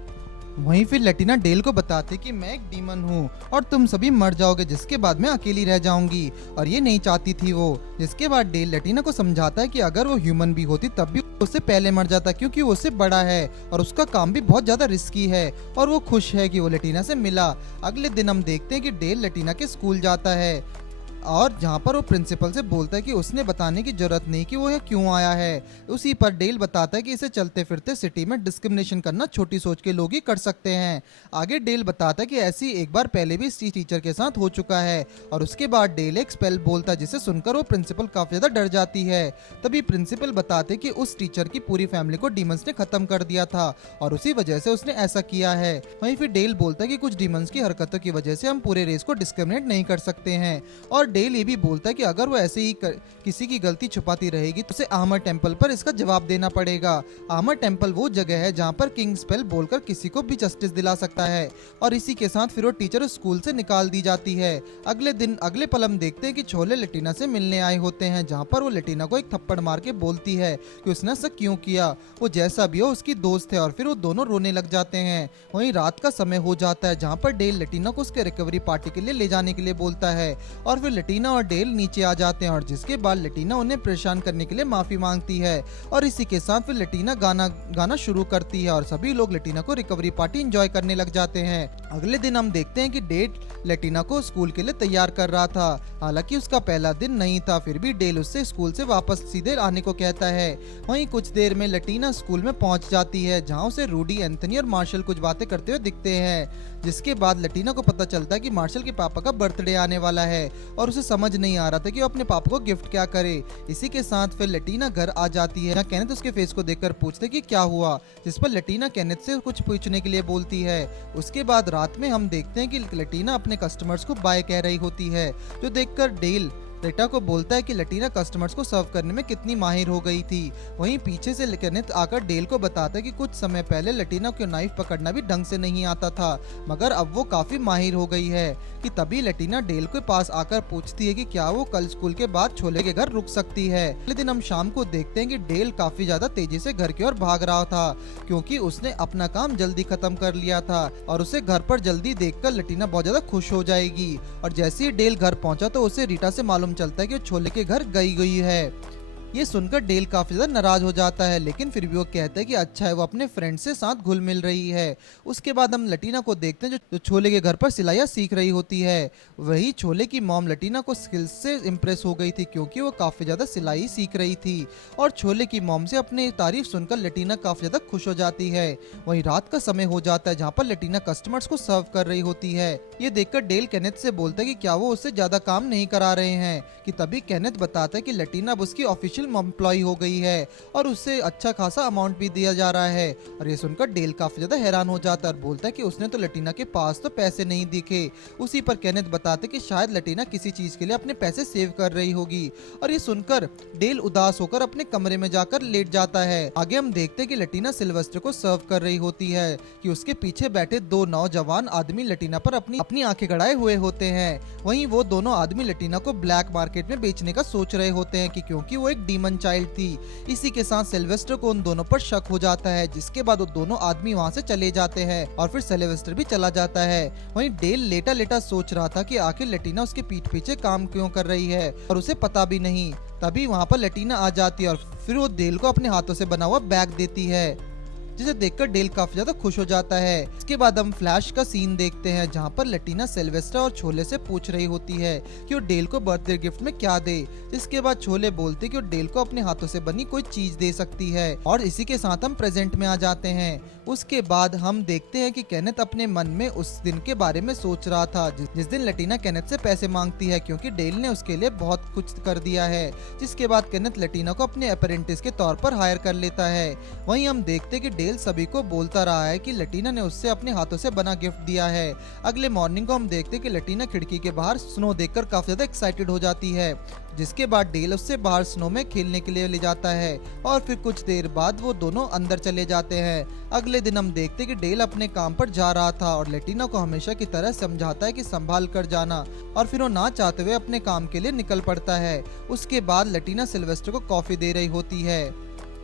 वहीं फिर लेटिना डेल को बताती कि मैं एक डीमन हूँ और तुम सभी मर जाओगे, जिसके बाद मैं अकेली रह जाऊंगी, और ये नहीं चाहती थी वो। जिसके बाद डेल लेटिना को समझाता है कि अगर वो ह्यूमन भी होती तब भी उससे पहले मर जाता, क्योंकि वो उससे बड़ा है और उसका काम भी बहुत ज्यादा रिस्की है, और वो खुश है कि वो लेटिना से मिला। अगले दिन हम देखते हैं कि डेल लेटिना के स्कूल जाता है और जहाँ पर वो प्रिंसिपल से बोलता है कि उसने बताने की जरूरत नहीं कि वो यहाँ क्यों आया है। उसी पर डेल बताता है कि इसे चलते फिरते सिटी में डिस्क्रिमिनेशन करना छोटी सोच के लोग ही कर सकते हैं। आगे डेल बताता है कि ऐसी एक बार पहले भी इस टीचर के साथ हो चुका है, और उसके बाद डेल एक स्पेल बोलता है जिसे सुनकर वो प्रिंसिपल काफी ज्यादा डर जाती है। तभी प्रिंसिपल बताते कि उस टीचर की पूरी फैमिली को डीमंस ने खत्म कर दिया था और उसी वजह से उसने ऐसा किया है। वहीं फिर डेल बोलता है कि कुछ डीमंस की हरकतों की वजह से हम पूरे रेस को डिस्क्रिमिनेट नहीं कर सकते हैं, और डेल ये भी बोलता है कि अगर वो ऐसे ही किसी की गलती छुपाती रहेगी तो उसे आर्मर टेंपल पर इसका जवाब देना पड़ेगा। आर्मर टेंपल वो जगह है जहाँ पर किंग स्पेल बोलकर किसी को भी जस्टिस दिला सकता है, और इसी के साथ फिर वो टीचर स्कूल से निकाल दी जाती है। अगले पल हम देखते हैं कि छोले लेटिना से मिलने आए होते हैं, जहाँ पर वो लेटिना को एक थप्पड़ मार के बोलती है कि उसने ऐसा क्यों किया, वो जैसा भी हो उसकी दोस्त है, और फिर वो दोनों रोने लग जाते हैं। वहीं रात का समय हो जाता है, जहाँ पर डेल लेटिना को उसके रिकवरी पार्टी के लिए ले जाने के लिए बोलता है, और फिर लेटिना और डेल नीचे आ जाते हैं, और जिसके बाद लेटिना उन्हें परेशान करने के लिए माफी मांगती है, और इसी के साथ फिर लेटिना गाना शुरू करती है और सभी लोग लेटिना को रिकवरी पार्टी एंजॉय करने लग जाते हैं। अगले दिन हम देखते हैं कि डेल लेटिना को स्कूल के लिए तैयार कर रहा था। हालांकि उसका पहला दिन नहीं था, फिर भी डेल उससे स्कूल से वापस सीधे आने को कहता है। वहीं कुछ देर में लेटिना स्कूल में पहुंच जाती है, जहां उसे रूडी, एंथनी और मार्शल कुछ बातें करते हुए दिखते हैं। जिसके बाद लेटिना को पता चलता है कि मार्शल के पापा का बर्थडे आने वाला है, और उसे समझ नहीं आ रहा था कि वो अपने पापा को गिफ्ट क्या करे। इसी के साथ फिर लेटिना घर आ जाती है, जहाँ केनेथ उसके फेस को देखकर पूछते कि क्या हुआ, जिस पर लेटिना केनेथ से कुछ पूछने के लिए बोलती है। उसके बाद रात में हम देखते हैं कि लेटिना अपने कस्टमर्स को बाय कह रही होती है, जो देखकर डेल लेटा को बोलता है कि लेटिना कस्टमर्स को सर्व करने में कितनी माहिर हो गई थी। वहीं पीछे से केनेथ आकर डेल को बताता है कि कुछ समय पहले लेटिना को नाइफ पकड़ना भी ढंग से नहीं आता था, मगर अब वो काफी माहिर हो गई है। कि तभी लेटिना डेल के पास आकर पूछती है कि क्या वो कल स्कूल के बाद छोले के घर रुक सकती है। अगले दिन हम शाम को देखते हैं कि डेल काफी ज्यादा तेजी से घर की ओर भाग रहा था, क्योंकि उसने अपना काम जल्दी खत्म कर लिया था, और उसे घर पर जल्दी देखकर लेटिना बहुत ज्यादा खुश हो जाएगी। और जैसे ही डेल घर पहुंचा तो उसे रीटा से मालूम चलता है कि वो छोले के घर गई है। ये सुनकर डेल काफी ज्यादा नाराज हो जाता है, लेकिन फिर भी वो कहता है कि अच्छा है वो अपने फ्रेंड से साथ घुल मिल रही है। उसके बाद हम लेटिना को देखते हैं जो छोले के घर पर सिलाइयाँ सीख रही होती है। वही छोले की मॉम लेटिना को स्किल्स से इम्प्रेस हो गई थी, क्योंकि वो काफी ज्यादा सिलाई सीख रही थी, और छोले की मॉम से अपनी तारीफ सुनकर लेटिना काफी ज्यादा खुश हो जाती है। वही रात का समय हो जाता है, जहाँ पर लेटिना कस्टमर्स को सर्व कर रही होती है। ये देखकर डेल केनेथ से बोलता है कि क्या वो उससे ज्यादा काम नहीं करा रहे हैं। कि तभी केनेथ बताता है कि लेटिना अब उसकी ऑफिशियल एम्प्लॉय हो गई है, और उससे अच्छा खासा अमाउंट भी दिया जा रहा है। और ये सुनकर डेल काफी ज्यादा हैरान हो जाता है और बोलता है कि उसने तो लेटिना के पास तो पैसे नहीं दिखे। उसी पर केनेथ बताते कि शायद लेटिना किसी चीज के लिए अपने पैसे सेव कर रही होगी, और ये सुनकर डेल उदास होकर अपने कमरे में जाकर लेट जाता है। आगे हम देखते हैं कि लेटिना सिल्वेस्टर को सर्व कर रही होती है कि उसके पीछे बैठे दो नौजवान आदमी लेटिना पर अपनी आंखें गड़ाए हुए होते हैं। वहीं वो दोनों आदमी लेटिना को ब्लैक मार्केट में बेचने का सोच रहे होते हैं, कि क्योंकि वो एक डीमन चाइल्ड थी। इसी के साथ सिल्वेस्टर को उन दोनों पर शक हो जाता है, जिसके बाद वो दोनों आदमी वहाँ से चले जाते हैं, और फिर सिल्वेस्टर भी चला जाता है। वहीं डेल लेटा लेटा सोच रहा था कि आखिर लेटिना उसके पीठ पीछे काम क्यों कर रही है, और उसे पता भी नहीं। तभी वहाँ पर लेटिना आ जाती है, और फिर वो डेल को अपने हाथों से बना हुआ बैग देती है, जिसे देखकर डेल काफी ज्यादा खुश हो जाता है। इसके बाद हम फ्लैश का सीन देखते हैं, जहाँ पर लेटिना सिल्वेस्टर और छोले से पूछ रही होती है कि वो डेल को बर्थडे गिफ्ट में क्या दे। जिसके बाद छोले बोलते कि वो डेल को अपने हाथों से बनी कोई चीज दे सकती है, और इसी के साथ हम प्रेजेंट में आ जाते हैं। उसके बाद हम देखते हैं कि केनेथ अपने मन में उस दिन के बारे में सोच रहा था, जिस दिन लेटिना केनेथ से पैसे मांगती है, क्योंकि डेल ने उसके लिए बहुत कुछ कर दिया है। जिसके बाद केनेथ लेटिना को अपने अप्रेंटिस के तौर पर हायर कर लेता है। वहीं हम देखते हैं कि डेल सभी को बोलता रहा है कि लटीना ने उससे अपने हाथों से बना गिफ्ट दिया है। अगले मॉर्निंग को हम देखते हैं कि लटीना खिड़की के बाहर स्नो देखकर काफी ज्यादा एक्साइटेड हो जाती है, जिसके बाद डेल उससे बाहर स्नो में खेलने के लिए ले जाता है और फिर कुछ देर बाद वो दोनों अंदर चले जाते हैं। अगले दिन हम देखते हैं कि डेल अपने काम पर जा रहा था और लटीना को हमेशा की तरह समझाता है कि संभाल कर जाना, और फिर वो ना चाहते हुए अपने काम के लिए निकल पड़ता है। उसके बाद लटीना सिल्वेस्टर को कॉफी दे रही होती है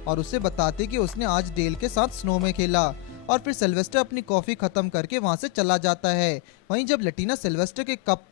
और उसे बताती कि उसने आज डेल के साथ स्नो में खेला, और फिर सिल्वेस्टर अपनी कॉफी खत्म करके वहां से चला जाता है। वहीं जब लटीना सिल्वेस्टर के कप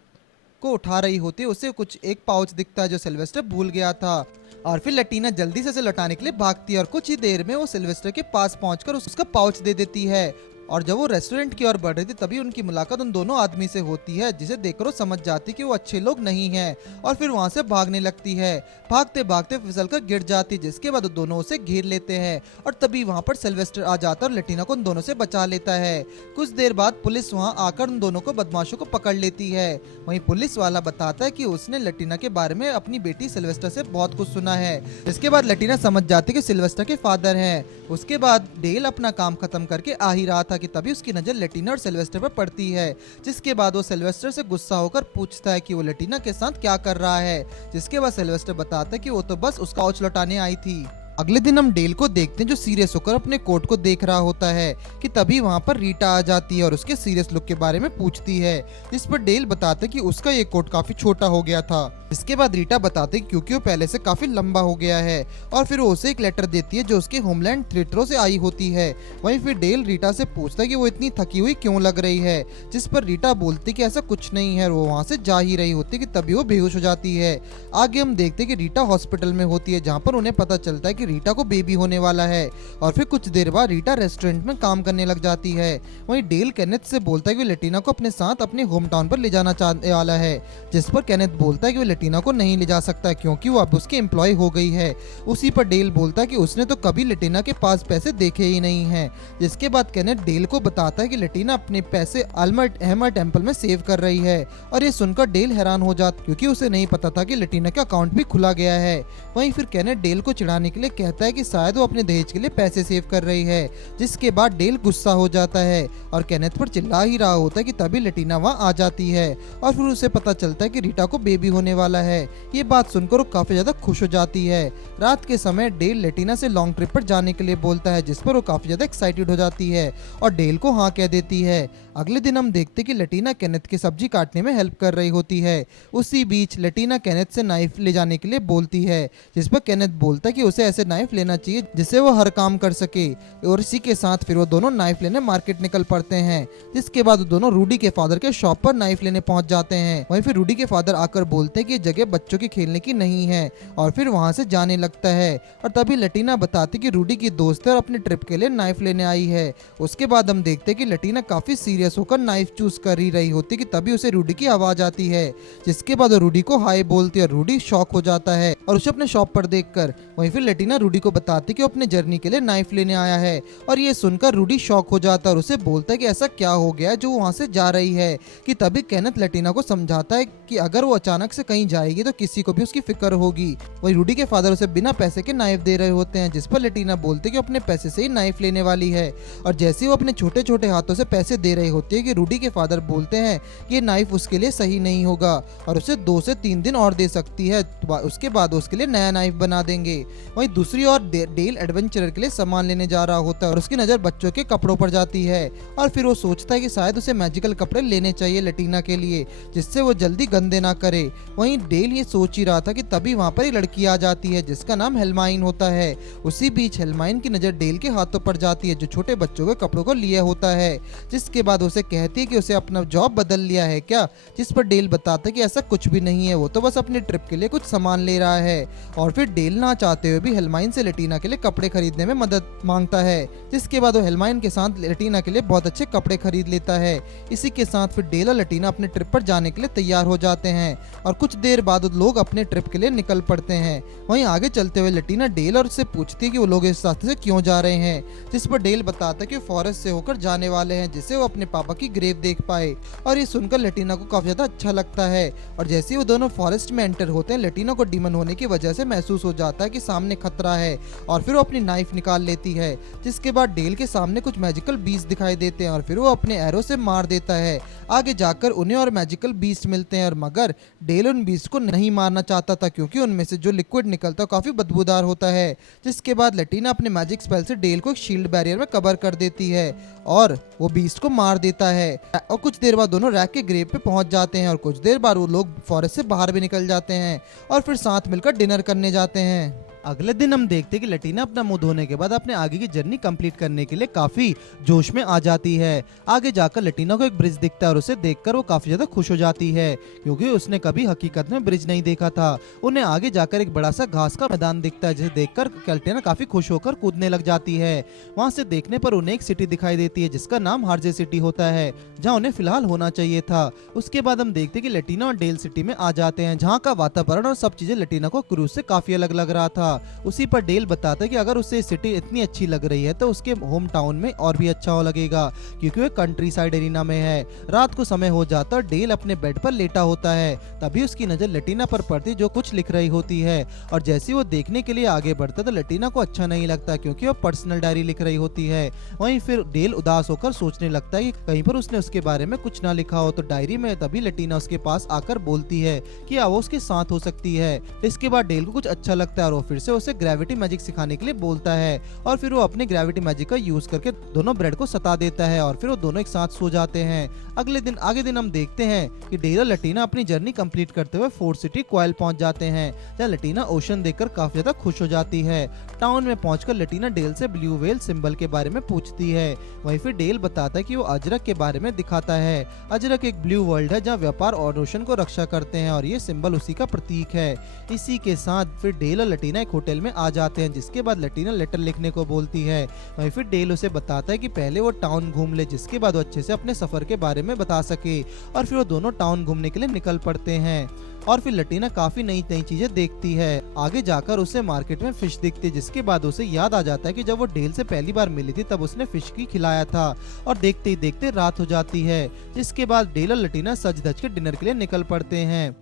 को उठा रही होती है, उसे कुछ एक पाउच दिखता है जो सिल्वेस्टर भूल गया था, और फिर लटीना जल्दी से उसे लौटाने के लिए भागती है और कुछ ही देर में वो सिल्वेस्टर के पास पहुंचकर उसका पाउच दे देती है। और जब वो रेस्टोरेंट की ओर बढ़ रही थी तभी उनकी मुलाकात उन दोनों आदमी से होती है, जिसे देखकर वो समझ जाती कि वो अच्छे लोग नहीं हैं, और फिर वहां से भागने लगती है। भागते भागते फिसलकर गिर जाती, जिसके बाद वो दोनों उसे घेर लेते हैं और तभी वहां पर सिल्वेस्टर आ जाता है और लटीना को उन दोनों से बचा लेता है। कुछ देर बाद पुलिस वहां आकर उन दोनों को बदमाशों को पकड़ लेती है। वहीं पुलिस वाला बताता है कि उसने लटीना के बारे में अपनी बेटी सिल्वेस्टर से बहुत कुछ सुना है। इसके बाद लटीना समझ जाती कि सिल्वेस्टर के फादर हैं। उसके बाद डेल अपना काम खत्म करके आ ही रहा था कि तभी उसकी नजर लटीना और सिल्वेस्टर पर पड़ती है, जिसके बाद वो सिल्वेस्टर से गुस्सा होकर पूछता है कि वो लटीना के साथ क्या कर रहा है, जिसके बाद सिल्वेस्टर बताता है कि वो तो बस उसका पाउच लौटाने आई थी। अगले दिन हम डेल को देखते हैं जो सीरियस होकर अपने कोट को देख रहा होता है कि तभी वहां पर रीटा आ जाती है और उसके सीरियस लुक के बारे में पूछती है, जिस पर डेल बताता है कि उसका ये कोट काफी छोटा हो गया था। इसके बाद रीटा बताते हैं क्योंकि वो पहले से काफी लंबा हो गया है, और फिर वो उसे एक लेटर देती है जो उसके होमलैंड थिएटरों से आई होती है। वहीं फिर डेल रीटा से पूछता है कि वो इतनी थकी हुई क्यों लग रही है, जिस पर रीटा बोलती कि ऐसा कुछ नहीं है, वो वहां से जा ही रही होती कि तभी वो बेहोश हो जाती है। आगे हम देखते हैं कि रीटा हॉस्पिटल में होती है, जहाँ पर उन्हें पता चलता है कि रीटा को बेबी होने वाला है, और फिर कुछ देर बाद रीटा रेस्टोरेंट में काम करने लग जाती है। वहीं डेल केनेथ से बोलता है कि वो लटीना को अपने साथ अपने होम टाउन पर ले जाना चाहने वाला है, जिस पर केनेथ बोलता है कि वो लटीना को नहीं ले जा सकता क्योंकि वो अब उसकी एम्प्लॉय हो गई है। उसी पर डेल बोलता है कि उसने तो कभी लटीना के पास पैसे देखे ही नहीं हैं, जिसके बाद केनेथ डेल को बताता है कि लटीना अपने पैसे अल्मर्ट हैमर टेम्पल में सेव कर रही है, और ये सुनकर डेल हैरान हो जाता क्योंकि उसे नहीं पता था कि लटीना का अकाउंट भी खुला गया है। वहीं फिर केनेथ डेल को चिढ़ाने के लिए कहता है कि शायद वो अपने दहेज के लिए पैसे सेव कर रही है, जिसके बाद डेल गुस्सा हो जाता है और केनेथ पर चिल्ला ही रहा होता है कि तभी लटीना वहां आ जाती है, और फिर उसे पता चलता है कि रीटा को बेबी होने वाला है। ये बात सुनकर वो काफी ज्यादा खुश हो जाती है। रात के समय डेल लटीना से लॉन्ग ट्रिप पर जाने के लिए बोलता है, जिस पर वो काफी ज्यादा एक्साइटेड हो जाती है और डेल को हाँ कह देती है। अगले दिन हम देखते कि लटीना केनेथ की सब्जी काटने में हेल्प कर रही होती है। उसी बीच लटीना केनेथ से नाइफ ले जाने के लिए बोलती है, जिस पर केनेथ बोलता है कि उसे ऐसे नाइफ लेना चाहिए जिससे वो हर काम कर सके, और इसी के साथ फिर वो दोनों नाइफ लेने मार्केट निकल पड़ते हैं। जिसके बाद वो दोनों रूडी के फादर के शॉप पर नाइफ लेने पहुंच जाते हैं। वहीं फिर रूडी के फादर आकर बोलते हैं कि ये जगह बच्चों के खेलने की नहीं है, और फिर वहां से जाने लगता है। और तभी लटीना बताती कि रूडी की दोस्त है और अपने ट्रिप के लिए नाइफ लेने आई है। उसके बाद हम देखते हैं कि लटीना काफी सीरियस होकर नाइफ चूज कर ही रही होती कि तभी उसे रूडी की आवाज आती है, जिसके बाद वो रूडी को हाय बोलती है। रूडी शॉक हो जाता है और उसे अपने शॉप पर देखकर। वहीं फिर लटीना रूडी को बताती कि वो अपने जर्नी के लिए नाइफ लेने आया है, और ये सुनकर रूडी शॉक हो जाता है और उसे बोलता है कि ऐसा क्या हो गया जो वहां से जा रही है। कि तभी केनेथ लटीना को समझाता है कि अगर वो अचानक से कहीं जाएगी तो किसी को भी उसकी फिक्र होगी। वही रूडी के फादर उसे बिना पैसे के नाइफ दे रहे होते हैं, जिस पर लटीना बोलती है कि अपने पैसे से ही नाइफ लेने वाली है। और जैसे ही वो अपने छोटे छोटे हाथों से पैसे दे रही होती है कि रूडी के फादर बोलते हैं कि ये नाइफ उसके लिए सही नहीं होगा और उसे 2 से 3 दिन और दे सकती है, उसके बाद उसके लिए नया नाइफ बना देंगे। वहीं दूसरी ओर डेल एडवेंचरर के लिए सामान लेने जा रहा होता है और उसकी नजर बच्चों के कपड़ों पर जाती है, और फिर वो सोचता है कि शायद उसे मैजिकल कपड़े लेने चाहिए लटीना के लिए, जिससे वो जल्दी गंदे ना करे। वहीं डेल ये सोच ही रहा था कि तभी वहां पर एक लड़की आ जाती है जिसका नाम हेलमाइन होता है। उसी बीच हेलमाइन की नजर डेल के हाथों पर जाती है जो छोटे बच्चों के कपड़ों को लिए होता है, जिसके बाद उसे कहती है कि उसे अपना जॉब बदल लिया है क्या, जिस पर डेल बताता है कि ऐसा कुछ भी नहीं है, वो तो बस अपने ट्रिप के लिए कुछ सामान ले रहा है। और फिर डेल ना चाहते हुए भी हेलमाइन से लटीना के लिए कपड़े खरीदने में मदद मांगता है, जिसके बाद वो हेलमाइन के साथ लटीना के लिए बहुत अच्छे कपड़े खरीद लेता है। इसी के साथ फिर डेल और लटीना अपने ट्रिप पर जाने के लिए तैयार हो जाते हैं और कुछ देर बाद लोग अपने ट्रिप के लिए निकल पड़ते हैं। वहीं आगे चलते हुए लटीना डेल और से पूछती है कि वो लोग इस रास्ते से क्यों जा रहे हैं, जिस पर डेल बताता है कि फॉरेस्ट से होकर जाने वाले हैं जिससे वो अपने पापा की ग्रेव देख पाए। और ये सुनकर लटीना को काफी ज्यादा अच्छा लगता है, और जैसे ही वो दोनों फॉरेस्ट में एंटर होते हैं लटीना को डीमन होने की वजह से महसूस हो जाता है कि सामने खतरा है और फिर वो अपनी नाइफ निकाल लेती है, जिसके बाद डेल के सामने कुछ मैजिकल बीस्ट दिखाई देते हैं और फिर वो अपने एरो से मार देता है। आगे जाकर उन्हें और मैजिकल बीस्ट मिलते हैं और मगर डेल उन बीस्ट को नहीं मारना चाहता था क्योंकि उनमें से जो लिक्विड निकलता है काफी बदबूदार होता है। जिसके बाद लटीना अपने मैजिक स्पेल से डेल को एक शील्ड बैरियर में कवर कर देती है और वो बीस्ट को मार देता है। और कुछ देर बाद दोनों रैक के ग्रेव पे पहुंच जाते हैं और कुछ देर बाद वो लोग फॉरेस्ट से बाहर भी निकल जाते हैं और फिर साथ मिलकर डिनर करने जाते हैं। अगले दिन हम देखते हैं कि लटीना अपना मुंह धोने के बाद अपने आगे की जर्नी कंप्लीट करने के लिए काफी जोश में आ जाती है। आगे जाकर लटीना को एक ब्रिज दिखता है और उसे देखकर वो काफी ज्यादा खुश हो जाती है क्योंकि उसने कभी हकीकत में ब्रिज नहीं देखा था। उन्हें आगे जाकर एक बड़ा सा घास का मैदान दिखता है जिसे देखकर लटीना काफी खुश होकर कूदने लग जाती है। वहां से देखने पर उन्हें एक सिटी दिखाई देती है जिसका नाम हार्जे सिटी होता है, जहाँ उन्हें फिलहाल होना चाहिए था। उसके बाद हम देखते कि लटीना और डेल सिटी में आ जाते हैं जहाँ का वातावरण और सब चीजें लटीना को क्रूज से काफी अलग लग रहा था। उसी पर डेल बताता है कि अगर उसे सिटी इतनी अच्छी लग रही है तो उसके होम टाउन में और भी अच्छा हो लगेगा क्योंकि वह कंट्री साइड एरिना में है। रात को समय हो जाता और डेल अपने बेड पर लेटा होता है, तभी उसकी नजर लटीना पर पड़ती जो कुछ लिख रही होती है और जैसे वो देखने के लिए आगे बढ़ता तो लटीना को अच्छा नहीं लगता क्योंकि वो पर्सनल डायरी लिख रही होती है। वहीं फिर डेल उदास होकर सोचने लगता है कि कहीं पर उसने उसके बारे में कुछ ना लिखा हो तो डायरी में। तभी लटीना उसके पास आकर बोलती है कि वो उसके साथ हो सकती है। इसके बाद डेल को कुछ अच्छा लगता है और वो फिर से उसे ग्रेविटी मैजिक सिखाने के लिए बोलता है और फिर वो अपने ग्रेविटी मैजिक का यूज करके दोनों ब्रेड को सता देता है और फिर वो दोनों एक साथ सो जाते हैं। आगे दिन हम देखते हैं कि डेल और लटीना अपनी जर्नी कंप्लीट करते हुए फोर्ट सिटी क्वाइल पहुंच जाते हैं, जहाँ लटीना ओशन देखकर काफी ज्यादा खुश हो जाती है। टाउन में पहुंचकर लटीना डेल से ब्लू व्हेल सिंबल के बारे में पूछती है। वहीं फिर डेल बताता है कि वो अजरक के बारे में दिखाता है। अजरक एक ब्लू वर्ल्ड है जहाँ व्यापार और ओशन को रक्षा करते हैं और ये सिंबल उसी का प्रतीक है। इसी के साथ फिर डेल और लटीना एक होटल में आ जाते हैं, जिसके बाद लटीना लेटर लिखने को बोलती है। वहीं फिर डेल उसे बताता है कि पहले वो टाउन घूम ले जिसके बाद वो अच्छे से अपने सफर के बारे में बता सके और फिर वो दोनों टाउन घूमने के लिए निकल पड़ते हैं। और फिर लटीना काफी नई नई चीजें देखती है। आगे जाकर उसे मार्केट में फिश दिखती है जिसके बाद उसे याद आ जाता है कि जब वो डेल से पहली बार मिली थी तब उसने फिश की खिलाया था और देखते ही देखते रात हो जाती है। जिसके बाद डेल और लटीना सज धज के डिनर के लिए निकल पड़ते हैं।